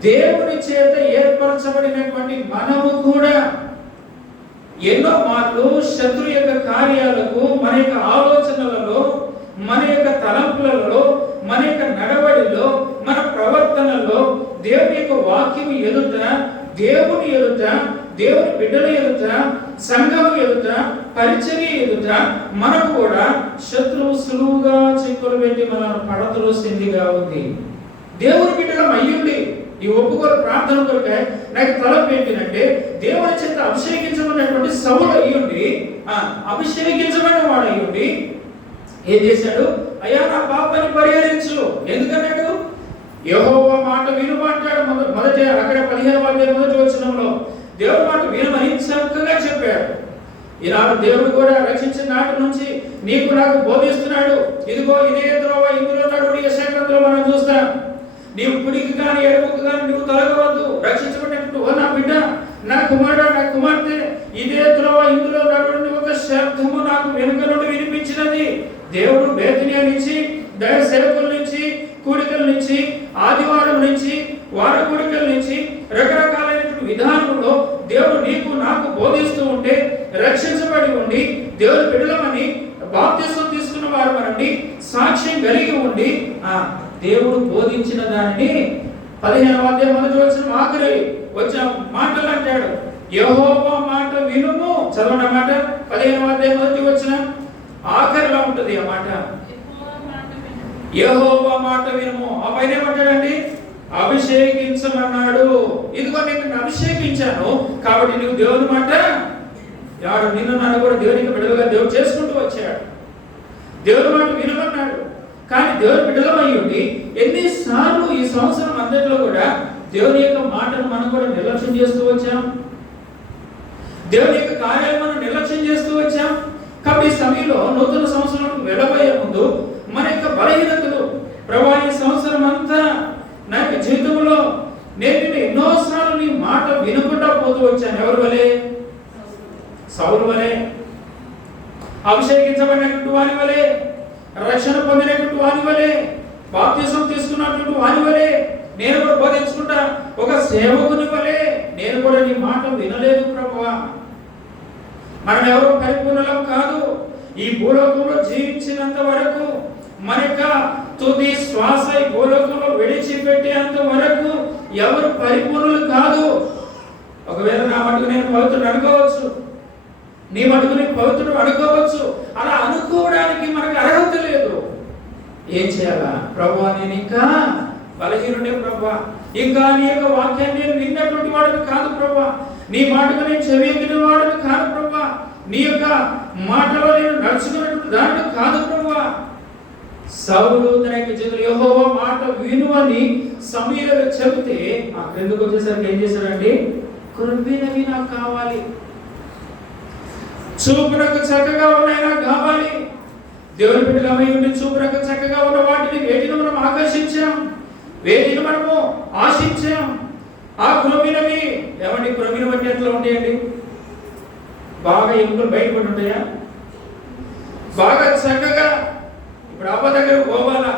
దేవుని చేత ఏర్పరచబడినటువంటి మనము కూడా ఎన్నో మార్లు శత్రు యొక్క కార్యాలకు, మన యొక్క ఆలోచనలలో, మన యొక్క తలంపులలో, మన యొక్క నడవడిలో, మన ప్రవర్తనలో దేవుని యొక్క వాక్యం ఎదుట, దేవుని ఎదుట, దేవుని బిడ్డల ఎదుట, సంఘం ఎదుట, పరిచర్య ఎదుట మనకు కూడా శత్రువు సులువుగా చిక్కులు పెట్టి మనల్ని పడతోసిందిగా ఉంది. దేవుని బిడ్డలం అయ్యుండి ఈ ఒప్పుకోలు ప్రార్థన కొరకే నాకు తలపు ఏంటంటే, దేవుని చేత అభిషేకించబడినటువంటి సౌలు అయ్యుండి, అభిషేకించబడిన వాడు అయ్యుండి ఏం చేశాడు? అయ్యా నా పాపాన్ని పరిహరించు. ఎందుకన్నాడు? యెహోవా మాట వినుమంటాడు. మొదటి అక్కడ 15వ అధ్యాయం మొదటి వచనంలో దేవుడి మాట వినమని చక్కగా చెప్పాడు. ఈనాడు దేవుడు కూడా రక్షించిన నాటి నుంచి నీకు నాకు బోధిస్తున్నాడు. ఇదిగో ఇదే త్రోవ, ఇందులో నడువు. యెషయా మనం చూస్తాం, నీవు కుడికి కానీ ఎడమకు కానీ నువ్వు తొలగవద్దు. రక్షించబడినట్టు ఓ నా బిడ్డ, నా కుమారుడు, నా కుమార్తె, ఇదే త్రోవ, ఇందులో నడువు ఒక శబ్దము నాకు వెనుక నుండి వినిపించినది. దేవుడు బేతనియా నుంచి, దైవ సేవకుల నుంచి, కూడికల నుంచి, ఆదివారం నుంచి, వార కూడికల నుంచి, రకరకాలైనటువంటి విధానంలో దేవుడు నీకు నాకు బోధిస్తూ ఉంటే, రక్షించబడి ఉండి దేవుని బిడ్డలమని బాప్తిస్మం తీసుకున్న వారు మనని సాక్ష్యం కలిగి ఉండి దేవుడు బోధించిన దానిని 15వ అధ్యాయం మొదటి వచనం ఆఖరి వచ్చిన మాటలు అంటాడు, యెహోవా మాట వినుము. చదవండి మాట, 15వ అధ్యాయం మొదటి వచనం ఆఖరిలో ఉంటుంది ఆ మాట, యెహోవా మాట వినుము. ఆ పైన ఏమంటాడండి? అభిషేకించమన్నాడు. ఇదిగో నేను అభిషేకించాను కాబట్టి నువ్వు దేవుని మాట, ఎవడు నిన్ను నన్ను కూడా దేవునికి బిడ్డలుగా దేవుడు చేసుకుంటూ వచ్చాడు. దేవుని మాట వినమన్నాడు. కానీ దేవుని బిడ్డలమై ఉండి ఎన్నిసార్లు ఈ సంవత్సరం అందరిలో కూడా దేవుని యొక్క మాటను మనం కూడా నిర్లక్ష్యం చేస్తూ వచ్చాం. దేవుని యొక్క కార్యాలు మనం నిర్లక్ష్యం చేస్తూ వచ్చాం. కాబట్టి ఈ సమయంలో నూతన సంవత్సరం వెళ్ళబోయే ముందు మన యొక్క బలహీనతలు, ప్రభువా ఈ సంవత్సరం అంతా నా యొక్క జీవితంలో నేను ఎన్నోసార్లు నీ మాట వినకుండా పోతూ వచ్చాను. ఎవరి వలె? సౌలు వలె, అభిషేకించబడినటువంటి వాని వలె, రక్షణ పొందినటువంటి వాని వలె, బాప్తిసం తీసుకున్నటువంటి వాని వలె నేను కూడా బోధించుకుంటా, ఒక సేవకుని వలె నేను కూడా నీ మాట వినలేదు ప్రభువా. మనం ఎవరో పరిపూర్ణలం కాదు. ఈ భూలోకంలో జీవించినంత వరకు, మన యొక్క తుది శ్వాస ఈ భూలోకంలో విడిచిపెట్టేంత వరకు ఎవరు పరిపూర్ణులు కాదు. ఒకవేళ నా మటుకు నేను పవిత్రుడు అనుకోవచ్చు, నీ మటుకు నేను పవిత్రుడు అనుకోవచ్చు. అలా అనుకోవడానికి మనకు అర్హత లేదు. ఏం చేయాలా? ప్రభువా నేను ఇంకా బలహీనుడే ప్రభువా, ఇంకా నీ యొక్క వాక్యాన్ని నేను విన్నటువంటి వాడిని కాదు ప్రభువా, నీ మాటకు నేను చెవియెత్తిన వాడిని కాదు ప్రభువా, నీ యొక్క మాటలో నేను నడుచుకున్నటువంటి దానిని కాదు ప్రభువా. సౌలు తన యొక్క జీవితంలో యెహోవా మాట వినుమని సమూయేలు చెబితే ఆ క్రిందకు వచ్చేసరికి ఏం చేశాడండి? క్రొవ్వినవి నాకు కావాలి, చూపునకు చక్కగా ఉన్నాయి నాకు కావాలి. దేవుని బిడ్డలమై ఉండి చూపునకు చక్కగా ఉన్న వాటిని వేటిని మనం ఆకర్షించాం, వేటిని మనము ఆశించాం. ఆ క్రొవ్వినవి ఏమండి? క్రొవ్వినవి అంటే ఎట్లా ఉంటాయండి? బాగా ఎముకలు బయటపడి ఉంటాయా? బాగా చక్కగా ఇప్పుడు అవ్వ దగ్గర పోవాలా,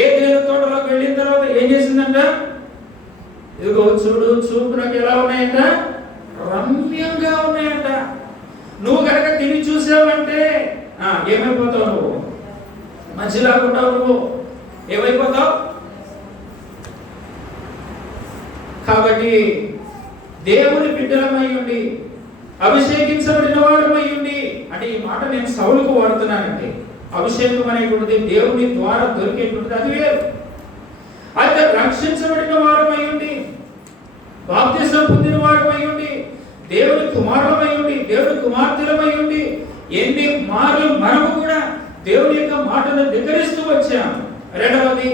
ఏ దేవుని తోటలోకి వెళ్ళిన తర్వాత ఏం చేసిందంట? ఇదిగో చూడు, చూపునకు ఎలా ఉన్నాయంట? రమ్యంగా ఉన్నాయంట. నువ్వు కనుక తిని చూసావంటే ఏమైపోతావు? నువ్వు మంచిలాగుంటావు. నువ్వు ఏమైపోతావు? కాబట్టి దేవుని బిడ్డలమై ఉండి, అభిషేకించబడిన వారమై ఉండి, అంటే ఈ మాట నేను సౌలుకు వాడుతున్నానండి. అభిషేకం అనేటువంటిది దేవుని ద్వారా దొరికేటువంటిది, అది వేరు. అయితే రక్షించబడిన వారమై ఉండి, బాప్తిసం పొందిన వారమై ఉండి, దేవుని కుమారులమై ఉండి, దేవుని కుమార్తెలమై ఉండి, ఎన్ని మార్లు మనము కూడా దేవుని యొక్క మాటను ధిక్కరిస్తూ వచ్చాం. రెండవది,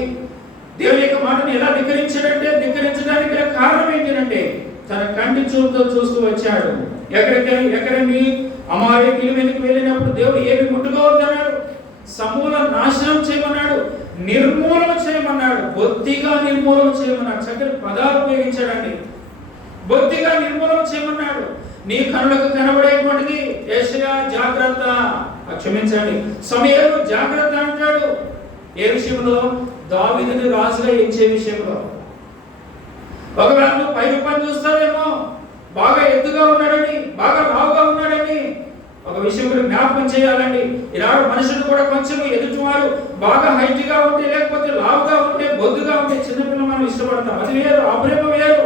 దేవుని యొక్క మాటను ఎలా ధిక్కరించాడంటే, ధిక్కరించడానికి గల కారణం ఏంటంటే తన కంటి చూపుతో చూస్తూ వచ్చాడు. ఎక్కడ మీ అమాయకుల వెనుక వెళ్ళినప్పుడు దేవుడు ఏమి ముట్టుకోవద్దన్నాడు? సమూల నాశనం చేయమన్నాడు, నిర్మూలన చేయమన్నాడు, బొత్తిగా నిర్మూలన చేయమన్నాడు. చక్కని పదాలు ఉపయోగించాడండి. బొత్తిగా నిర్మూలన చేయమన్నాడు. నీ కనులకు కనబడేటువంటిది యెషయా జాగ్రత్త, క్షమించండి, సమూయేలు జాగ్రత్త అంటాడు. ఏ విషయంలో? దావీదుని రాజుగా ఎంచే విషయంలో. ఒకవేళ నువ్వు పై రూపాన్ని చూస్తావేమో, బాగా ఎత్తుగా ఉన్నాడని, బాగా లావుగా ఉన్నాడని. ఒక విషయం కూడా జ్ఞాపకం చేయాలండి. ఈనాడు మనుషులు కూడా కొంచెం ఎదుటివారు బాగా హైట్ గా ఉంటే, లేకపోతే లావుగా ఉంటే, బొద్దుగా ఉంటే చిన్నపిల్లలు మనం ఇష్టపడతాం. అది వేరు, ఆ ప్రేమ వేరు.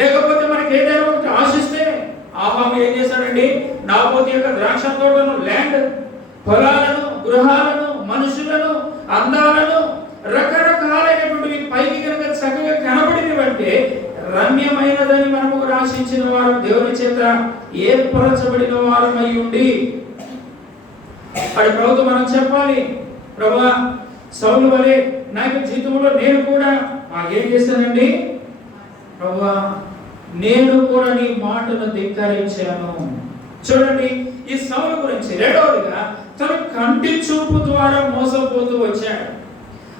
లేకపోతే మనకి ఏదైనా ఒకటి ఆశిస్తే, ఆహాము ఏం చేశాడండి? నాబోతు యొక్క ద్రాక్ష తోటను, ల్యాండ్, పొలాలను, గృహాలను, మనుషులను, అందాలను, రకరకాలైనటువంటి పైకి కనుక చక్కగా కనబడినవంటే రమ్యమైనదని మనము ఆశించిన వారు, దేవుని చేత ఏర్పరచబడిన వారమై ఉండి, అది ప్రభుత్వం మనం చెప్పాలి, ప్రభువా సౌలు వలె నా జీవితంలో నేను కూడా ఏం చేశానండి? ప్రభువా నేను కూడా నీ మాటను ధిక్కరించాను. చూడండి, ఈ సౌలు గురించి రెండవదిగా తన కంటి చూపు ద్వారా మోసపోతూ వచ్చాడు.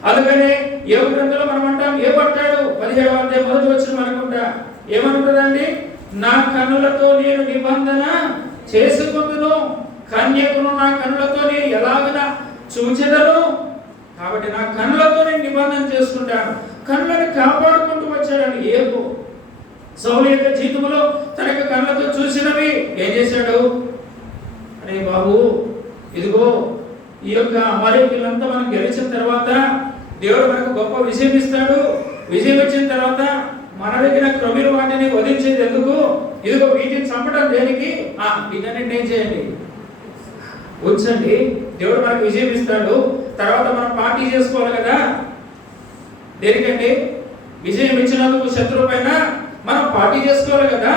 అందుకనే ఏ గ్రంథంలో మనం అంటాం, ఏమంటాడు? 17వ అధ్యాయం మొదటి వచనం అనుకుంటా, ఏమంటుందండి? నా కన్నులతో నేను నిబంధన చేసుకుందును, కన్యకును నా కన్నులతో నేను ఎలాగన చూచెదను. కాబట్టి నా కన్నులతో నేను నిబంధన చేసుకుంటాను. కన్నులను కాపాడుకుంటూ వచ్చాడని ఏబు. సౌలు యొక్క జీవితంలో తన యొక్క కన్నులతో చూసినవి ఏం చేశాడు? అరే బాబు, ఇదిగో ఈ యొక్క అమాలేకీయులంతా మనం గెలిచిన తర్వాత దేవుడు మనకు గొప్ప విజయం ఇస్తాడు. విజయం ఇచ్చిన తర్వాత మన దగ్గర క్రొవ్విన వాటిని వధించేది ఎందుకు? ఇదిగో వీటిని చంపడం దేనికి? వీటన్నిటిని ఏం చేయండి? ఉంచండి. దేవుడు మనకు విజయం ఇస్తాడు, తర్వాత మనం పార్టీ చేసుకోవాలి కదా. దేనికంటే విజయం ఇచ్చినందుకు శత్రువు పైన మనం పార్టీ చేసుకోవాలి కదా.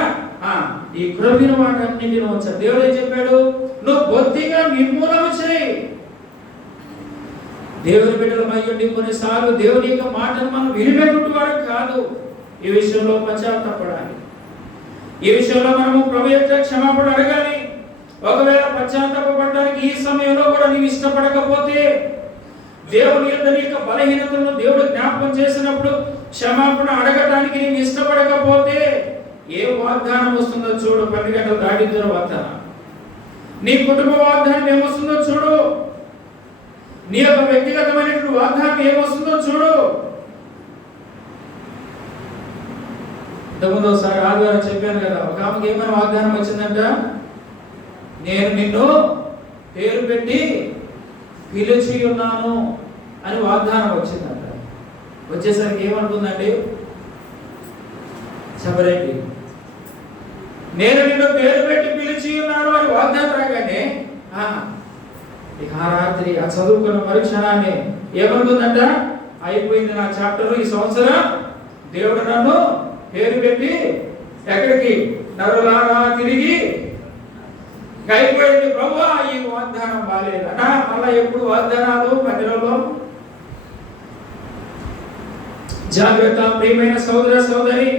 ఈ క్రొవ్విన వాటన్నింటిని ఉంచాలి. దేవుడు ఏం చెప్పాడు? నువ్వు బొత్తిగా నిర్మూలన చేయి. దేవుని బిడ్డలమై ఉండి కొన్నిసార్లు దేవుని యొక్క మాటను మనం వినినటువంటి వారు కాదు. ఈ విషయంలో పశ్చాత్తాపడాలి. ఈ విషయంలో మనము ప్రభు యొక్క క్షమాపణ అడగాలి. ఒకవేళ పశ్చాత్తాపడడానికి ఈ సమయంలో కూడా నీవు ఇష్టపడకపోతే, దేవుని యొక్క నీ యొక్క బలహీనతలను దేవుడు జ్ఞాపకం చేసినప్పుడు క్షమాపణ అడగటానికి నీవు ఇష్టపడకపోతే ఏ వాగ్దానం వస్తుందో చూడు. 10 గంటలు దాటిన తర్వాత నీ కుటుంబ వాగ్దానం ఏమొస్తుందో చూడు. నీ యొక్క వ్యక్తిగతమైనటువంటి వాగ్దానం ఏమొస్తుందో చూడు. ఇంతకుముందుసారి ఆదివారం చెప్పాను కదా, ఒక ఆమెకి ఏమైనా వాగ్దానం వచ్చిందంట, నేను నిన్ను పేరు పెట్టి పిలిచి ఉన్నాను అని వాగ్దానం వచ్చిందంట. వచ్చేసరికి ఏమనుకుందండి? చెప్పరేంటి, నేను నిన్ను పేరు పెట్టి పిలిచి ఉన్నాను అని వాగ్దానం రాగానే ఇక ఆ రాత్రి ఆ చదువుకున్న పరీక్షణాన్ని ఏమనుకుందంట? అయిపోయింది నా చాప్టర్. ఈ సంవత్సరం దేవుడు నన్ను పేరు పెట్టి ఎక్కడికి? నరులారా తిరిగి అయిపోయింది. ప్రభువా ఈ వాగ్దానం బాలేదట. మళ్ళా ఎప్పుడు వాగ్దానాలు మధ్యలో జాగ్రత్త ప్రియమైన సోదర సోదరి,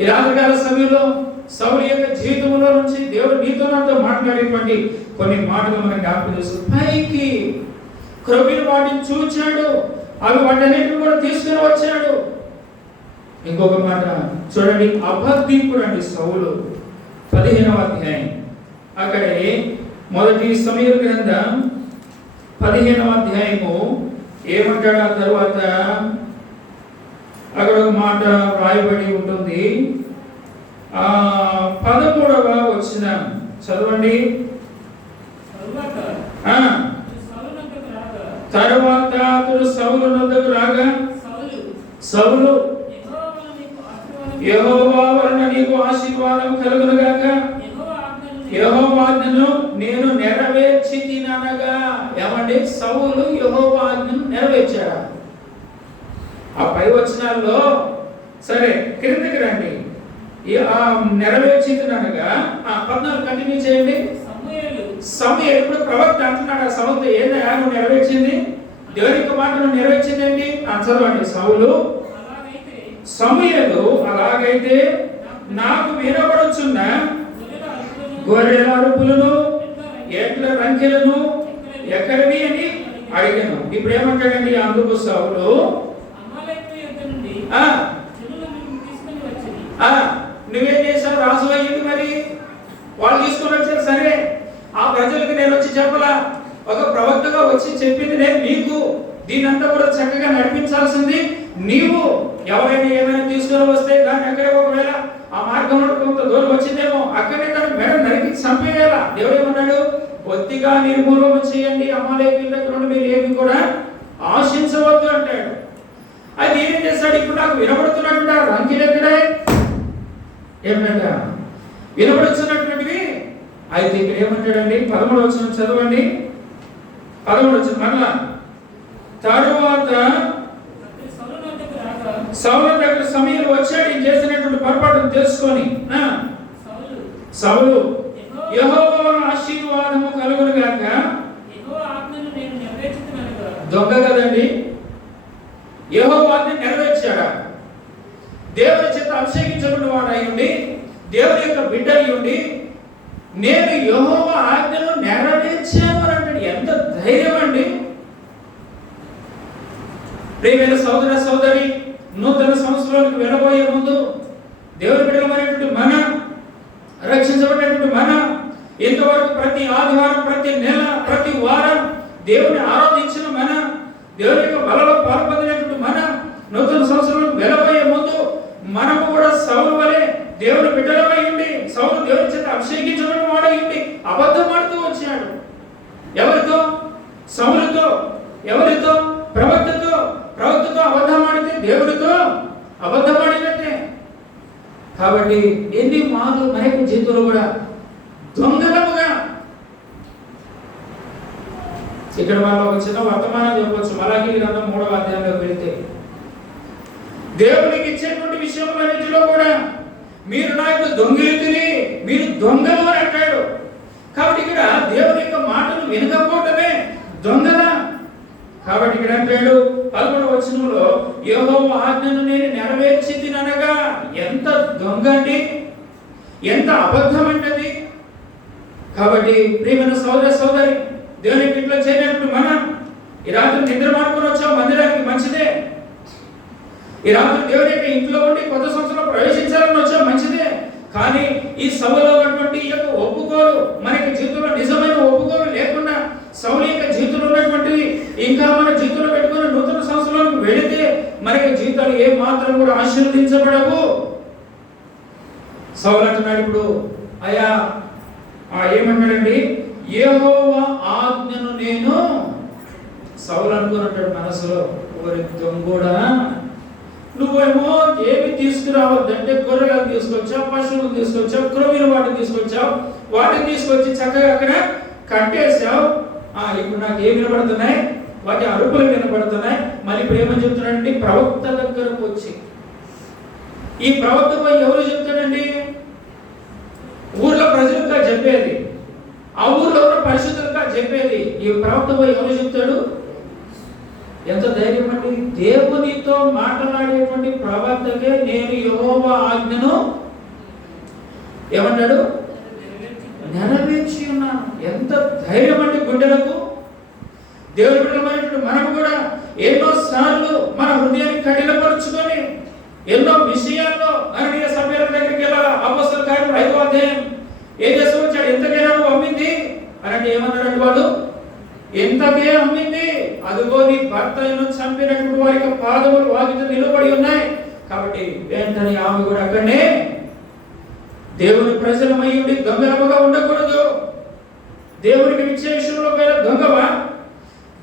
ఈ రాత్రికాల సమయంలో సౌలు యొక్క జీవితంలో నుంచి దేవుడు నీతో నాతో మాట్లాడేటువంటి కొన్ని మాటలు మనం జ్ఞాపకం చేస్తాం. పైకి క్రొవ్విన వాటిని చూచాడు, అవి వాటన్నిటిని కూడా తీసుకుని వచ్చాడు. ఇంకొక మాట చూడండి, అబద్ధికుడు అండి సౌలు. 15వ అధ్యాయం అక్కడే మొదటి సమూయేలు గ్రంథం 15వ అధ్యాయము ఏమంటాడు? ఆ తర్వాత అక్కడ ఒక మాట రాయబడి ఉంటుంది. 13వ వచనం చదవండి. తరువాత అతడు సౌలు వద్దకు రాగా, సౌలు యెహోవా వలన నీకు ఆశీర్వాదం కలుగును గాక, యెహోవా ఆజ్ఞను నేను నెరవేర్చితిననగా. ఏమండి? సౌలు యెహోవా ఆజ్ఞను నెరవేర్చాడా? ఆ పై వచనాల్లో సరే క్రిందకి రండి. నెరవేర్చితిననగా 14 కంటిన్యూ చేయండి. సమూయేలు ఇప్పుడు ప్రవక్త అంటున్నాడు ఆ సౌలుతో, ఏందయ్యా నువ్వు నెరవేర్చింది? దేవుని యొక్క మాటను నెరవేర్చింది ఏంటి? చదవండి. సమూయేలు అలాగైతే నాకు వినబడుచున్న గొర్రెల అరుపులను ఎడ్ల రంకెలను ఎక్కడివి అని అడిగాను. ఇప్పుడు ఏమంటాడండి? అందుకు సౌలు, నువ్వేం చేశావు? రాజు అయ్యింది, మరి వాళ్ళు తీసుకొని వచ్చారు. సరే, ఆ ప్రజలకు నేను వచ్చి చెప్పలా, ఒక ప్రవక్తగా వచ్చి చెప్పింది నేను నీకు. దీనంతా కూడా చక్కగా నడిపించాల్సింది నీవు. ఎవరైనా ఏమైనా తీసుకొని వస్తే దాన్ని ఎక్కడే ఒకవేళ ఆ మార్గంలో కొంత దూరం వచ్చిందేమో అక్కడే దాన్ని మెడ నరికి చంపేయాల. దేవుడు ఏమన్నాడు? కొద్దిగా నిర్మూలన చేయండి, అమాలేకీయుల దగ్గర నుండి మీరు ఏమి కూడా ఆశించవద్దు అంటాడు. అది ఏం చేస్తాడు? ఇప్పుడు నాకు వినబడుతున్నట్టు రంకిలు ఎక్కడే ఏమంట వినబడుతున్నటువంటివి. అయితే ఇక్కడ ఏమంటాడండి? 13వ వచనం చదవండి. 13వ వచనం మరలా, తరువాత సౌలు దగ్గర సమూయేలు వచ్చాడు ఈయన చేసినటువంటి పొరపాటును తెలుసుకొని. సౌలు యెహోవా ఆశీర్వాదము కలుగును గాక. దొంగ కదండి, యెహోవా ఆజ్ఞను నెరవేర్చాడా? దేవుని చేత అభిషేకించబడిన వాడు అయ్యుండి, దేవుని యొక్క బిడ్డ అయ్యుండి, నేను యెహోవా ఆజ్ఞను నెరవేర్చాను అని అంటాడు. ఎంత ధైర్యం అండి! ప్రియమైన సోదర సోదరి, నూతన సంవత్సరానికి వెళ్ళబోయే ముందు దేవుని బిడ్డలమైనటువంటి మన, రక్షించబడినటువంటి మన, ఇంతవరకు ప్రతి ఆదివారం, ప్రతి నెల, ప్రతి వారం దేవుని ఆరాధించిన మన, దేవుని యొక్క బలలో పాల్పొందినటువంటి మన, నూతన సంవత్సరానికి వెళ్ళబోయే ముందు మనము కూడా సౌలు వలె దేవుని బిడ్డలమై ఉండి, సౌలు దేవుని చేత అభిషేకించబడిన వాడై ఉండి అబద్ధం ఆడుతూ వచ్చాడు. ఎవరితో? సౌలుతో. ఎవరితో? ప్రవక్తతో. ప్రవక్తతో అబద్ధం ఆడితే దేవుడితో అబద్ధం ఆడినట్టే. కాబట్టి ఎన్ని మార్లు మన యొక్క జీవితంలో కూడా దొంగలముగా, ఇక్కడ వాళ్ళు ఒక చిన్న వర్తమానం చెప్పవచ్చు. మలాకీ గ్రంథం 3వ అధ్యాయంలో వెళ్తే దేవునికి ఇచ్చేటువంటి విషయములన్నిటిలో కూడా మీరు నాకు దొంగిలితిరి, మీరు దొంగలు అని అంటాడు. కాబట్టి ఇక్కడ దేవుని యొక్క మాటలు వినకపోవటమే దొంగల. కాబట్టి ఇక్కడ అంటాడు 11వ వచనంలో, యెహోవా ఆజ్ఞను నేను నెరవేర్చితిననగా. ఎంత దొంగ అండి, ఎంత అబద్ధం అంటది. కాబట్టి ప్రియమైన సోదర సోదరి, దేవుని ఇంట్లో చేరినప్పుడు మనం ఈ రాత్రి నిద్ర మానుకొని వచ్చాం మందిరానికి, మంచిదే. ఈ రాత్రి దేవుని యొక్క ఇంట్లో ఉండి కొత్త సంవత్సరంలో ప్రవేశించాలని వచ్చాం, మంచిదే. కానీ ఈ సభలో ఉన్నటువంటి ఈ యొక్క ఒప్పుకోలు, మనకి జీవితంలో నిజమైన ఒప్పుకోలు లేకుండా సౌలు యొక్క జీవితంలో ఉన్నటువంటిది ఇంకా మన జీవితంలో పెట్టుకుని నూతన సంవత్సరాలకు వెళితే మనకి జీవితాలు ఏ మాత్రం కూడా ఆశీర్వదించబడవు. సౌలు అంటున్నాడు ఇప్పుడు, అయ్యా ఏమంటాడండి? యెహోవా ఆజ్ఞను నేను. సౌలు అనుకున్నట్టు మనసులో, ఓరి దొంగోడా, నువ్వేమో ఏమి తీసుకురావద్దంటే గొర్రెలను తీసుకొచ్చావు, పశువులను తీసుకొచ్చావు, క్రొవ్విన వాటిని తీసుకొచ్చావు, వాటిని తీసుకొచ్చి చక్కగా అక్కడ కట్టేశావు. ఇప్పుడు నాకు ఏమి వినపడుతున్నాయి? వాటి అరుపులు వినపడుతున్నాయి. మరి ఇప్పుడు ఏమని చెప్తున్నాడండి? ప్రవక్త దగ్గరకు వచ్చి, ఈ ప్రవక్త పోయి ఎవరు చెప్తాడండి? ఊర్లో ప్రజలుగా చెప్పేది, ఆ ఊర్లో ఉన్న పరిశుద్ధులుగా చెప్పేది. ఈ ప్రవక్త పోయి ఎవరు చెప్తాడు? ఎంత ధైర్యం అండి! దేవునితో మాట్లాడేటువంటి ప్రవక్తకే నేను యెహోవా ఆజ్ఞను ఏమన్నాడు? నెరవేర్చి ఉన్నాను. ఎంత ధైర్యం అండి గుండెలకు! దేవుని బిడ్డలమైనటువంటి మనం కూడా ఎన్నో సార్లు మన హృదయాన్ని కఠినపరుచుకొని ఎన్నో విషయాల్లో అననీయ సమయాల దగ్గరికి వెళ్ళాలి. అపోస్తలుల కార్యం 5వ అధ్యాయం ఏం చేస్తూ వచ్చాడు? ఎంతకైనా నువ్వు అమ్మింది అని అంటే ఏమన్నారంటే వాళ్ళు, ఎంతకే అమ్మింది, అదిగో నీ భర్తను చంపినటువంటి వారి యొక్క పాదములు వాకిట నిలబడి ఉన్నాయి. కాబట్టి వెంటనే ఆమె కూడా అక్కడనే దేవుని ప్రజలమై ఉండి దొంగలముగా ఉండకూడదు. దేవునికి ఇచ్చే విషయంలో పేరు దొంగవా?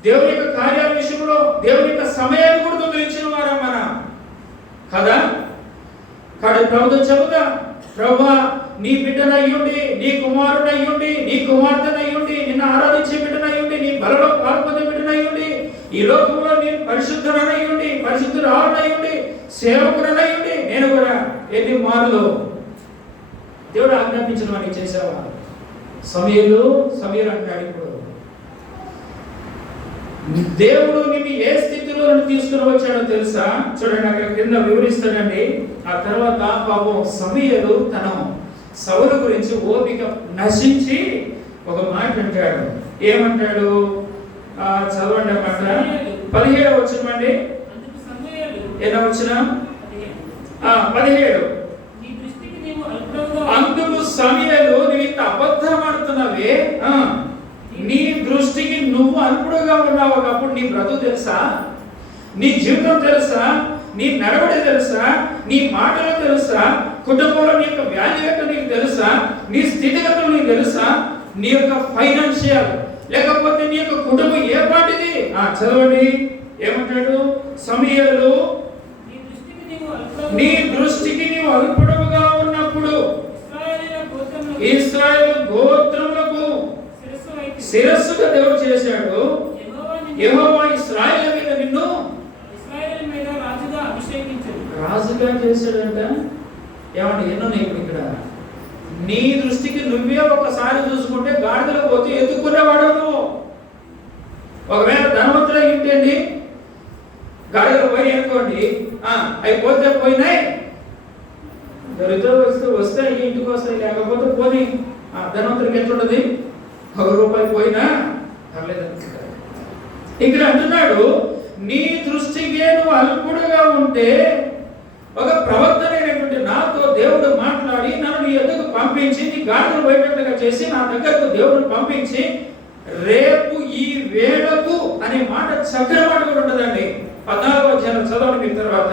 దేవుని యొక్క కార్యాల విషయంలో దేవుని యొక్క సమయాన్ని కూడా దొంగిలించిన వారా మనం కదా? కాబట్టి ప్రభుత్వం చెబుతా, ప్రభువా నీ బిడ్డనయ్యుండి, నీ కుమారుడయ్యుండి, నీ కుమార్తెనయ్యుండి, నిన్ను ఆరాధించే బిడ్డనయ్యుండి, నీ బలలో పాల్పొందే బిడ్డనయ్యుండి, ఈ లోకంలో నేను పరిశుద్ధుడనయ్యుండి, పరిశుద్ధురాలునయ్యుండి, సేవకుడనయ్యుండి, నేను కూడా ఎన్ని మార్లు దేవుడు ఆజ్ఞాపించిన వాడిని చేసావా? సమయలు అంటాడు. ఇప్పుడు దేవుడు నిన్ను ఏ స్థితిలో తీసుకుని వచ్చాడో తెలుసా? చూడండి, అక్కడ కింద వివరిస్తాడండి. ఆ తర్వాత పాపం సమయలు తన సౌలు గురించి ఓపిక నశించి ఒక మాట అంటాడు. ఏమంటాడు? చదవండి అన్నమాట. 17వ వచనమండి. ఎన్నో వచనం? 17. అందుకు సమయలు, నువ్వు ఇంత అబద్ధం ఆడుతున్నావే, నీ దృష్టికి నువ్వు అల్పుడుగా ఉన్నావు. అప్పుడు నీ బ్రతుకు తెలుసా? నీ జీవితం తెలుసా? నీ నడవడి తెలుసా? నీ మాటలు తెలుసా? కుటుంబంలో నీ యొక్క వాల్యూ ఏంటో నీకు తెలుసా? నీ స్థితిగతులు నీకు తెలుసా? నీ యొక్క ఫైనాన్షియల్ లేకపోతే నీ యొక్క కుటుంబం ఏ పాటిది? చదవండి, ఏమంటాడు? సమయలు, నీ దృష్టికి నీవు అల్పుడుగా ఉన్నప్పుడు ఇశ్రాయేలు గోత్రములకు శిరస్సుగా దేవుడు చేశాడు. యెహోవా ఇశ్రాయేలు మీద నిన్ను రాజుగా చేశాడంట. ఏమంటే ఎన్నున్నాయి ఇప్పుడు ఇక్కడ? నీ దృష్టికి నువ్వే ఒకసారి చూసుకుంటే గాడిదలో పోతే ఎత్తుకునేవాడు నువ్వు. ఒకవేళ ధనవంతులై ఉంటండి, గాడిదలు పోయి అనుకోండి, అవి పోతే పోయినాయి, దరిద్రం వస్తే ఇంటికి వస్తాయి, లేకపోతే పోనీ. ధనవంతుడికి ఎట్లుంటది? ₹1 పోయినా పర్లేదు. ఇక్కడ అంటున్నాడు, నీ దృష్టికే నువ్వు అల్పుడుగా ఉంటే, ఒక ప్రవక్తనైనటువంటి నాతో దేవుడు మాట్లాడి నన్ను నీ ఎదుగు పంపించి, నీ గాడిదలు పోయేటట్టుగా చేసి నా దగ్గరకు దేవుడు పంపించి, రేపు ఈ వేళకు అనే మాట చక్కని మాట కూడా ఉంటుందండి. 14వ అధ్యాయం చదవండి మీ తర్వాత.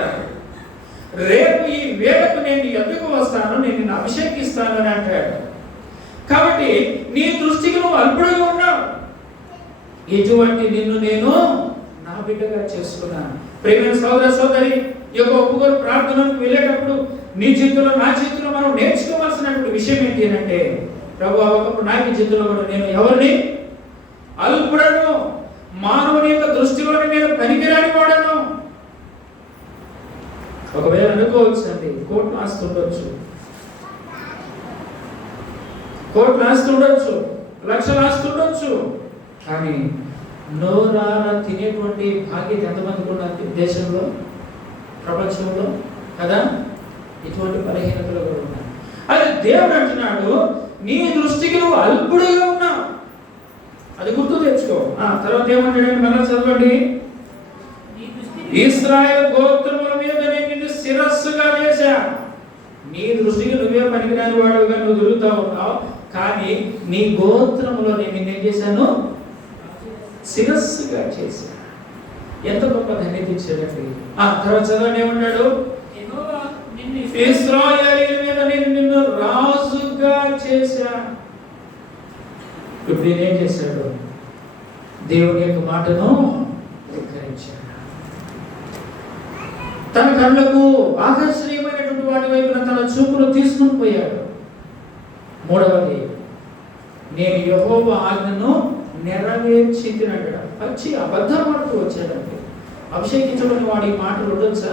రేపు ఈ వేళకు నేను నీ ఎదుగు వస్తాను, నేను నిన్ను అభిషేకిస్తాను అని అంటాడు. కాబట్టి నీ దృష్టికి నువ్వు అల్పుడుగా ఉన్నావు. ఇటువంటి నిన్ను నేను నా బిడ్డగా చేసుకున్నాను. ప్రియమైన సోదర సోదరి, ఈ యొక్క ఒప్పుకోలు ప్రార్థనకు వెళ్ళేటప్పుడు నీ జీవితంలో నా జీవితంలో మనం నేర్చుకోవాల్సినటువంటి విషయం ఏంటి అంటే, ప్రభువా ఒకప్పుడు నాకు జీవితంలో కూడా నేను ఎవరిని? అల్పుడను, మానవుని యొక్క దృష్టిలోనే నేను పనికిరాని వాడను. ఒకవేళ అనుకోవచ్చు అండి, కోట్లు ఆస్తుండొచ్చు, లక్షలు ఆస్తుండొచ్చు, కానీ నోరారా తినేటువంటి భాగ్యత ఎంతమందికి ఉన్నది దేశంలో, ప్రపంచంలో కదా? ఇటువంటి బలహీనతలు కూడా ఉన్నాయి. అది దేవుడు అంటున్నాడు, నీ దృష్టికి నువ్వు అల్పుడుగా ఉన్నావు. అది గుర్తు తెచ్చుకో. తర్వాత ఏమంటాడు? మళ్ళీ చదవండి. ఇశ్రాయేలు గోత్రముల మీద నేను నిన్ను శిరస్సుగా చేశా. నీ దృష్టికి నువ్వే పనికిరాని వాడుగా నువ్వు తిరుగుతా ఉన్నావు, కానీ నీ గోత్రములో నేను నిన్నేం చేశాను? శిరస్సుగా చేశా. ఎంత గొప్ప ధన్యత ఇచ్చాడండి. తర్వాత చదవండి, ఏమన్నాడు? ఇశ్రాయేలీయుల మీద నేను నిన్ను రాజుగా చేశా. ఇప్పుడు నేనేం చేశాడు? దేవుని యొక్క మాటను ధిక్కరించాడు. తన కళ్ళకు ఆకర్షణీయమైనటువంటి వాటి వైపున తన చూపును తీసుకుని పోయాడు. 3వది, నేను యెహోవా ఆజ్ఞను నెరవేర్చి తినడా. పచ్చి అబద్ధం ఆడుతూ వచ్చాడండి. అభిషేకించబడిన వాడి మాటలు ఉండొచ్చా?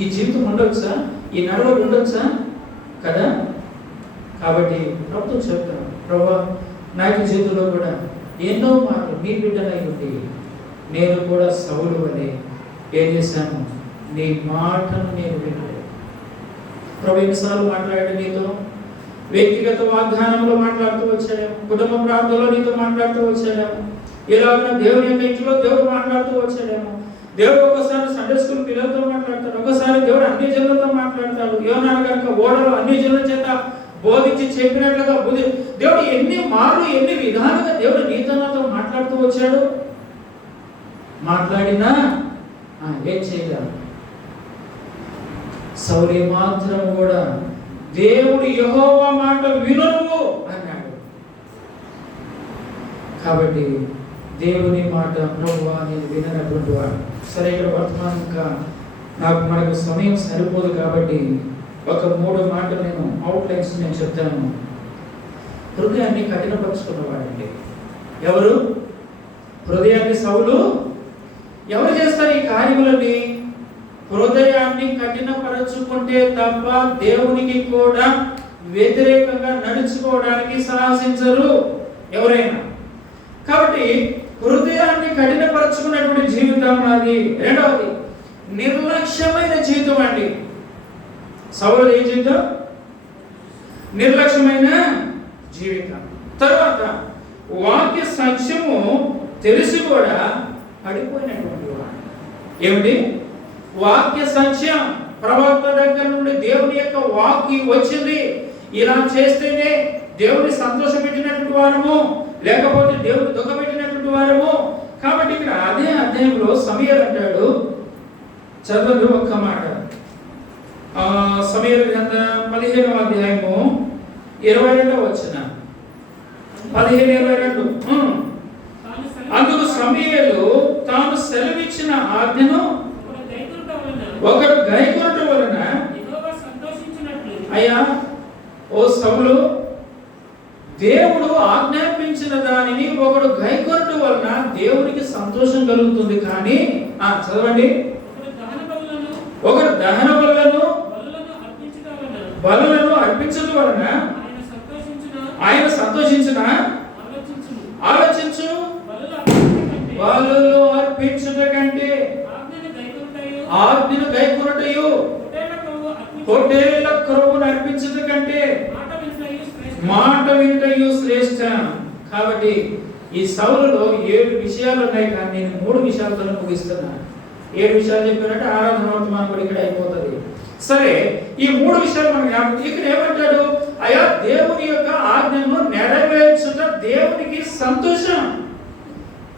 ఈ జీవితం ఉండొచ్చా? ఈ నడవలు ఉండొచ్చా? కదా? కాబట్టి ప్రభుత్వం చెప్తాను, ప్రభువా నాకు జీవితంలో కూడా ఎన్నో మాటలు నీ బిడ్డనై ఉండి నేను కూడా సౌలు వలె ఏం చేశాను, నీ మాటను నేను వినలేదు. ప్రభు ఎన్నిసార్లు మాట్లాడాడు నీతో? వ్యక్తిగత వాగ్దానంలో మాట్లాడుతూ వచ్చాడేమో, కుటుంబ ప్రాంతంలో నీతో మాట్లాడుతూ వచ్చాడేమో, ఇలాగ దేవుని యొక్క ఇంట్లో దేవుడు మాట్లాడుతూ వచ్చాడేమో. దేవుడు ఒకసారి సండే స్కూల్ పిల్లలతో మాట్లాడతాడు, ఒకసారి దేవుడు అన్ని జనులతో మాట్లాడతాడు. యోనా కనుక ఓడలో అన్ని జనుల చేత బోధించి చెప్పినట్లుగా దేవుడు ఎన్ని మార్లు ఎన్ని విధాలుగా దేవుడు నీతో నాతో మాట్లాడుతూ వచ్చాడు. మాట్లాడినా ఏం చేయగలరు? సౌలు మాత్రం కూడా దేవుడు యెహోవా మాట వినుము అన్నాడు. కాబట్టి దేవుని మాట ప్రభువా నేను విననటువంటి వాడు. సరే, ఇక్కడ వర్తమానం ఇంకా మనకు సమయం సరిపోదు కాబట్టి ఒక 3 మాటలు నేను అవుట్లైన్స్ నేను చెప్తాను. హృదయాన్ని కఠినపరుచుకున్నవాడండి ఎవరు? హృదయాన్ని సౌలు. ఎవరు చేస్తారు ఈ కార్యములని? హృదయాన్ని కఠినపరచుకుంటే తప్ప దేవునికి కూడా వ్యతిరేకంగా నడుచుకోవడానికి సాహసించరు ఎవరైనా. కాబట్టి హృదయాన్ని కఠినపరచుకున్నటువంటి జీవితం నాది. రెండవది నిర్లక్ష్యమైన జీవితం అండి. సౌలు ఏ జీవితం? నిర్లక్ష్యమైన జీవితం. తర్వాత వాక్య సత్యము తెలిసి కూడా పడిపోయినటువంటి వాడు. ఏమిటి? వాక్య సత్యం ప్రవక్త దగ్గర నుండి దేవుని యొక్క వాక్కు వచ్చింది, ఇలా చేస్తేనే దేవుని సంతోషపెట్టినటువంటి వారము, లేకపోతే దేవుని దుఃఖపెట్టినటువంటి వారము. కాబట్టి ఇక్కడ అదే అధ్యాయంలో సమూయేలు అంటాడు, చదవండి ఒక్క మాట. సమూయేలు గ్రంథం 15వ అధ్యాయము 22వ వచనం. 15:22. అందుకు సమూయేలు తాను సెలవిచ్చిన ఆజ్ఞను ఒకడు గైకొనుట వలన అయ్యా ఓ సౌలు, దేవుడు ఆజ్ఞాపించిన దానిని ఒకడు గైకొనుట వలన దేవునికి సంతోషం కలుగుతుంది. కానీ చదవండి, ఒకడు దహన బలులను అర్పించడం వలన ఆయన సంతోషించిన ఆలోచించు. బలులు అర్పించుట కంటే ఆజ్ఞను గైకొనుటయు పొట్టేళ్ల క్రొవ్వును అర్పించుట కంటే మాట వింటయు శ్రేష్ఠ. కాబట్టి ఈ సౌలులో 7 విషయాలు ఉన్నాయి, కానీ నేను 3 విషయాలతో ముగిస్తున్నాను. 7 విషయాలు చెప్పినట్టు ఆరాధన వర్తమానం కూడా ఇక్కడ అయిపోతుంది. సరే, ఈ 3 విషయాలు మనం ఇక్కడ ఏమంటాడు? అయ్యా దేవుని యొక్క ఆజ్ఞను నెరవేర్చుట దేవునికి సంతోషం.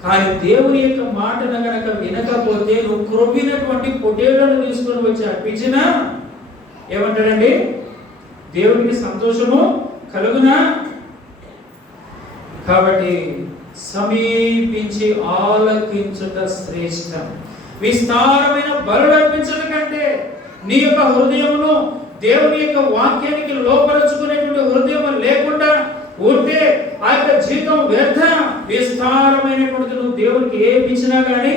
కానీ దేవుని యొక్క మాటను గనక వినకపోతే నువ్వు క్రొవ్వినటువంటి పొట్టేళ్లను తీసుకొని వచ్చి అర్పించినా ఏమంటాడండి? దేవునికి సంతోషము కలుగునా? కాబట్టి సమీపించి ఆలకించుట శ్రేష్టం. విస్తారమైన బలులు అర్పించడం కంటే నీ యొక్క హృదయమును దేవుని యొక్క వాక్యానికి లోపరుచుకునేటువంటి హృదయం లేకుండా ఉంటే ఆ యొక్క జీవితం వ్యర్థ. విస్తారమైనటువంటి నువ్వు దేవునికి ఏమి ఇచ్చినా కానీ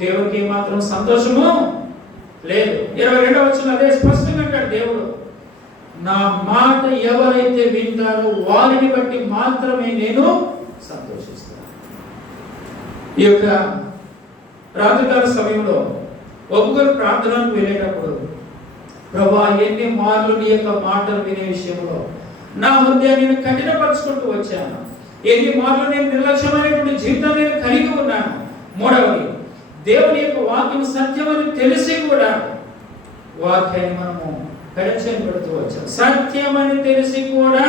దేవునికి మాత్రం సంతోషము లేదు. 22వ వచనం అదే స్పష్టంగా అంటాడు దేవుడు, నా మాట ఎవరైతే వింటారో వారిని బట్టి మాత్రమే నేను సంతోషిస్తాను. ఈ యొక్క రాత్రికాల సమయంలో ఒక్కొక్కరు ప్రార్థనకు వెళ్ళేటప్పుడు, ప్రభువా ఎన్ని మార్లు నీ యొక్క మాటలు వినే విషయంలో నా హృదయాన్ని కఠినపరుచుకుంటూ వచ్చాను, ఎన్ని మార్లు నేను నిర్లక్ష్యమైనటువంటి జీవితాన్ని నేను కలిగి ఉన్నాను. మూడవది, దేవుని యొక్క వాక్యం సత్యమని తెలిసి కూడా వాక్యాన్ని మనము పెడచెని పెడుతూ వచ్చాం. సత్యమని తెలిసి కూడా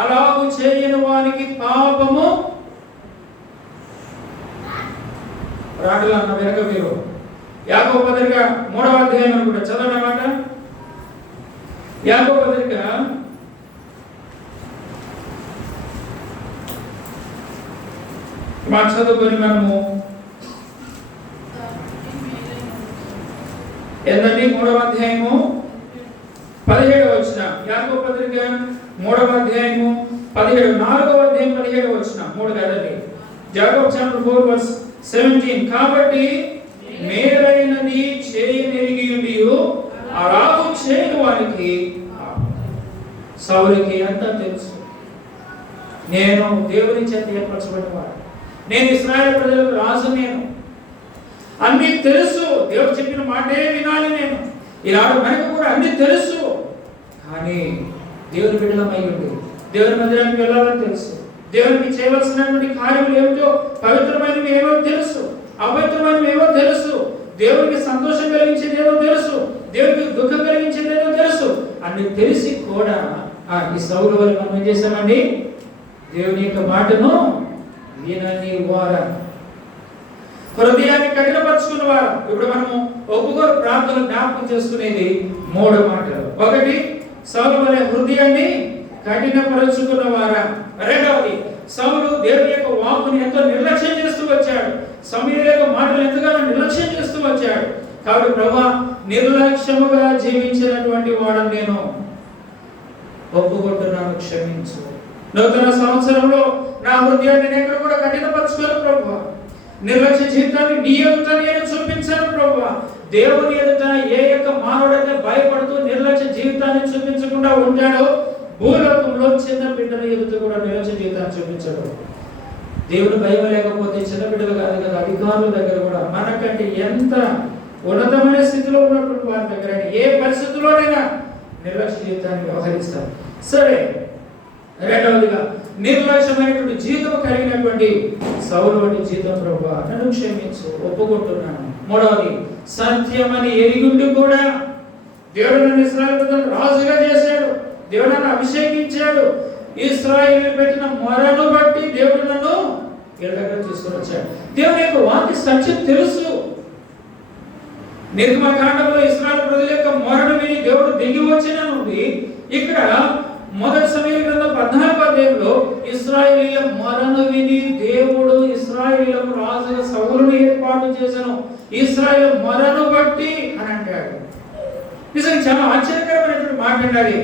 అలాగూ చేయని వారికి పాపము. రాటలు అన్న వెనక మీరు యాకోబు పత్రిక 3వ అధ్యాయం అనుకుంటా, చదవండి అన్నమాట. యాకోబు పత్రిక 3వ చదువుకొని మనము ఏంటంటే 3వ అధ్యాయము 17వ వచనం. యాకోబు పత్రిక 3వ అధ్యాయము 17, 4వ అధ్యాయం 17వ వచనం. 3 కదండి. యాకోబు చాప్టర్ 4 వర్స్ 17. కాబట్టి మేలైనది చేయనెరిగి ఉండియు అలాగూ చేయని వారికి సౌలుకి అంతా తెలుసు, నేను దేవుని చేత ఏర్పరచబడినవాడు, నేను ఇశ్రాయేలు ప్రజలకు రాజు, అన్నీ తెలుసు, దేవుడు చెప్పిన మాటే వినాలి నేను, ఈనాడు మనకు కూడా అన్నీ తెలుసు. కానీ దేవుని బిడ్డలమై ఉండి దేవుని మందిరానికి వెళ్ళాలని తెలుసు, దేవునికి చేయవలసినటువంటి కార్యములు ఏమిటో, పవిత్రమైనవి ఏమో తెలుసు, అపవిత్రమైనవి ఏమో తెలుసు, దేవునికి సంతోషం కలిగించేది ఏమో తెలుసు, దేవునికి దుఃఖం కలిగించేది ఏమో తెలుసు. అన్ని తెలిసి కూడా ఈ సౌలు వల్ల మనం ఏం చేశామండి? దేవుని యొక్క మాటను వినని వారు, హృదయాన్ని కఠినపరుచుకున్న వారు. ఇప్పుడు మనము ఒప్పుకోరు ప్రార్థన జ్ఞాపకం చేసుకునేది 3 మాటలు. ఒకటి, సౌలు వలె హృదయాన్ని కఠినపరుచుకున్న వారా. రెండవది, సౌలు దేవుని యొక్క వాక్కుని ఎంతో నిర్లక్ష్యం చేస్తూ వచ్చాడు, సమూయేలు యొక్క మాటలు ఎంతగానో నిర్లక్ష్యం చేస్తూ వచ్చాడు. కాబట్టి ప్రభువా, నిర్లక్ష్యముగా జీవించినటువంటి వాడని నేను ఒప్పుకుంటున్నాను, క్షమించు. నూతన సంవత్సరంలో నా హృదయాన్ని నేను ఎక్కడ కూడా కఠినపరచుకోను ప్రభువా. నిర్లక్ష్య జీవితాన్ని నీ ఎదుట నేను చూపించాను ప్రభువా. దేవుని ఎదుట ఏ యొక్క మానవుడైతే భయపడుతూ నిర్లక్ష్య జీవితాన్ని చూపించకుండా ఉంటాడో, భూలోకంలో చిన్న బిడ్డల ఎదుట కూడా నిర్లక్ష్య జీవితాన్ని చూపించాడు. దేవుని భయం లేకపోతే చిన్న బిడ్డలు కాదు కదా, అధికారుల దగ్గర కూడా మనకంటే ఎంత ఉన్నతమైన స్థితిలో ఉన్నటువంటి వారి దగ్గర ఏ పరిస్థితుల్లోనైనా నిర్లక్ష్య జీవితాన్ని వ్యవహరిస్తారు. సరే, రెండవదిగా నిర్లక్ష్యమైనటువంటి జీవితం కలిగినటువంటి సౌలు వంటి జీవితం ప్రభువా నన్ను క్షమించు, ఒప్పుకుంటున్నాను. మూడవది, సత్యమని ఎరిగుండి కూడా దేవుడు నన్ను ఇశ్రాయేలు ప్రజలను రాజుగా చేశాడు, దేవుడు నన్ను అభిషేకించాడు, ఇశ్రాయేలు పెట్టిన మొరను బట్టి దేవుడు నన్ను ఎల్లగా తీసుకుని వచ్చాడు. దేవుని యొక్క వాక్య సత్యం తెలుసు. నిర్గమకాండంలో ఇశ్రాయేలు ప్రజల యొక్క మొరను విని దేవుడు దిగి వచ్చినది. ఇక్కడ మొదటి సమూయేలు గ్రంథం 14వ అధ్యాయంలో ఇశ్రాయేలీయుల మొరను విని దేవుడు ఇశ్రాయేలీయులకు రాజుగా సౌలుని ఏర్పాటు చేశాను, ఇశ్రాయేలు మొరను బట్టి అని అంటాడు. నిజంగా చాలా ఆశ్చర్యకరమైనటువంటి మాట అండి.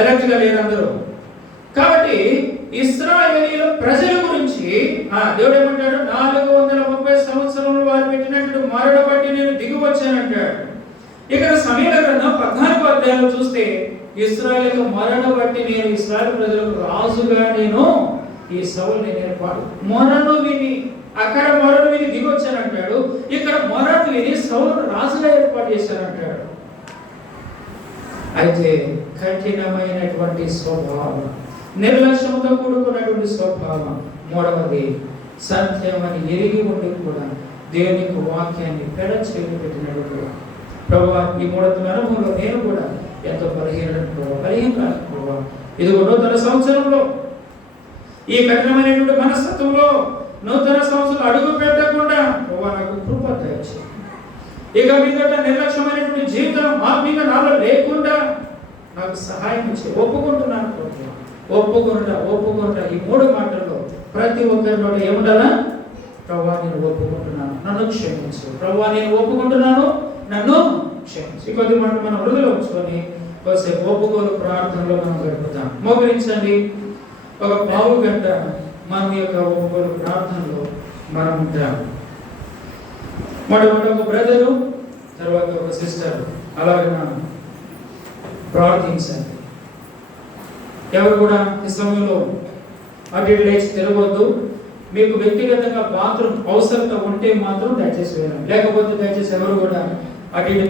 ఎలక్ట్గా లేరు అందరూ. కాబట్టి ఇశ్రాయేలీయుల ప్రజల గురించి దేవుడు ఏమంటాడు? 430 సంవత్సరంలో వారు పెట్టినటువంటి మొరను బట్టి నేను దిగి వచ్చానంటాడు. ఇక్కడ సమూయేలు గ్రంథం 14వ అధ్యాయంలో చూస్తే ఇశ్రాయేలు మొరను బట్టి నేను ఇశ్రాయేలు ప్రజలకు రాజుగా నేను ఈ సౌలుని ఏర్పాటు, మొరను విని, అక్కడ మొరను విని దిగి వచ్చానంటాడు, ఇక్కడ మొరను విని సౌలును రాజుగా ఏర్పాటు చేశానంటాడు. అయితే కఠినమైనటువంటి స్వభావం, నిర్లక్ష్యంతో కూడుకున్నటువంటి స్వభావం. మూడవది, సత్యమని ఎరిగి ఉండి కూడా దేవుని యొక్క వాక్యాన్ని పెడ చేసి పెట్టినటువంటి ప్రభువా, ఈ 3 అనుభవంలో నేను కూడా ఎంతో బలహీనరాలు ప్రభువా. ఇదిగో నూతన సంవత్సరంలో ఈ కఠినమైనటువంటి మనస్తత్వంలో నూతన సంవత్సరం అడుగు పెట్టకుండా ప్రభువా నాకు కృప దయచేయండి. ఇక మీదట నిర్లక్ష్యమైనటువంటి జీవితం ఆత్మీయంగా నాలో లేకుండా నాకు సహాయం చేయి. ఒప్పుకుంటున్నాను ప్రభువా, ఒప్పుకుంటా. ఈ 3 మాటల్లో ప్రతి ఒక్కరిలో ఏముండాలా? ప్రభువా నేను ఒప్పుకుంటున్నాను, నన్ను క్షమించు. ప్రభువా నేను ఒప్పుకుంటున్నాను, నన్ను క్షమించు. కొద్ది మాట మనం హృదయలో ఉంచుకొని కొద్దిసేపు ఒప్పుకోలు ప్రార్థనలో మనం గడుపుతాం. మోకరించండి. ఒక పావు గంట మన యొక్క ఒప్పుకోలు ప్రార్థనలో మనం ఉంటాం. మొట్టమొదటి ఒక బ్రదరు, తర్వాత ఒక సిస్టర్, అలాగే మనం ప్రార్థించండి. ఎవరు కూడా ఈ సమయంలో అటు ఇటు లేచి తిరగవద్దు. మీకు వ్యక్తిగతంగా బాత్రూమ్ అవసరత ఉంటే మాత్రం దయచేసి వెళ్ళండి, లేకపోతే దయచేసి ఎవరు కూడా అటు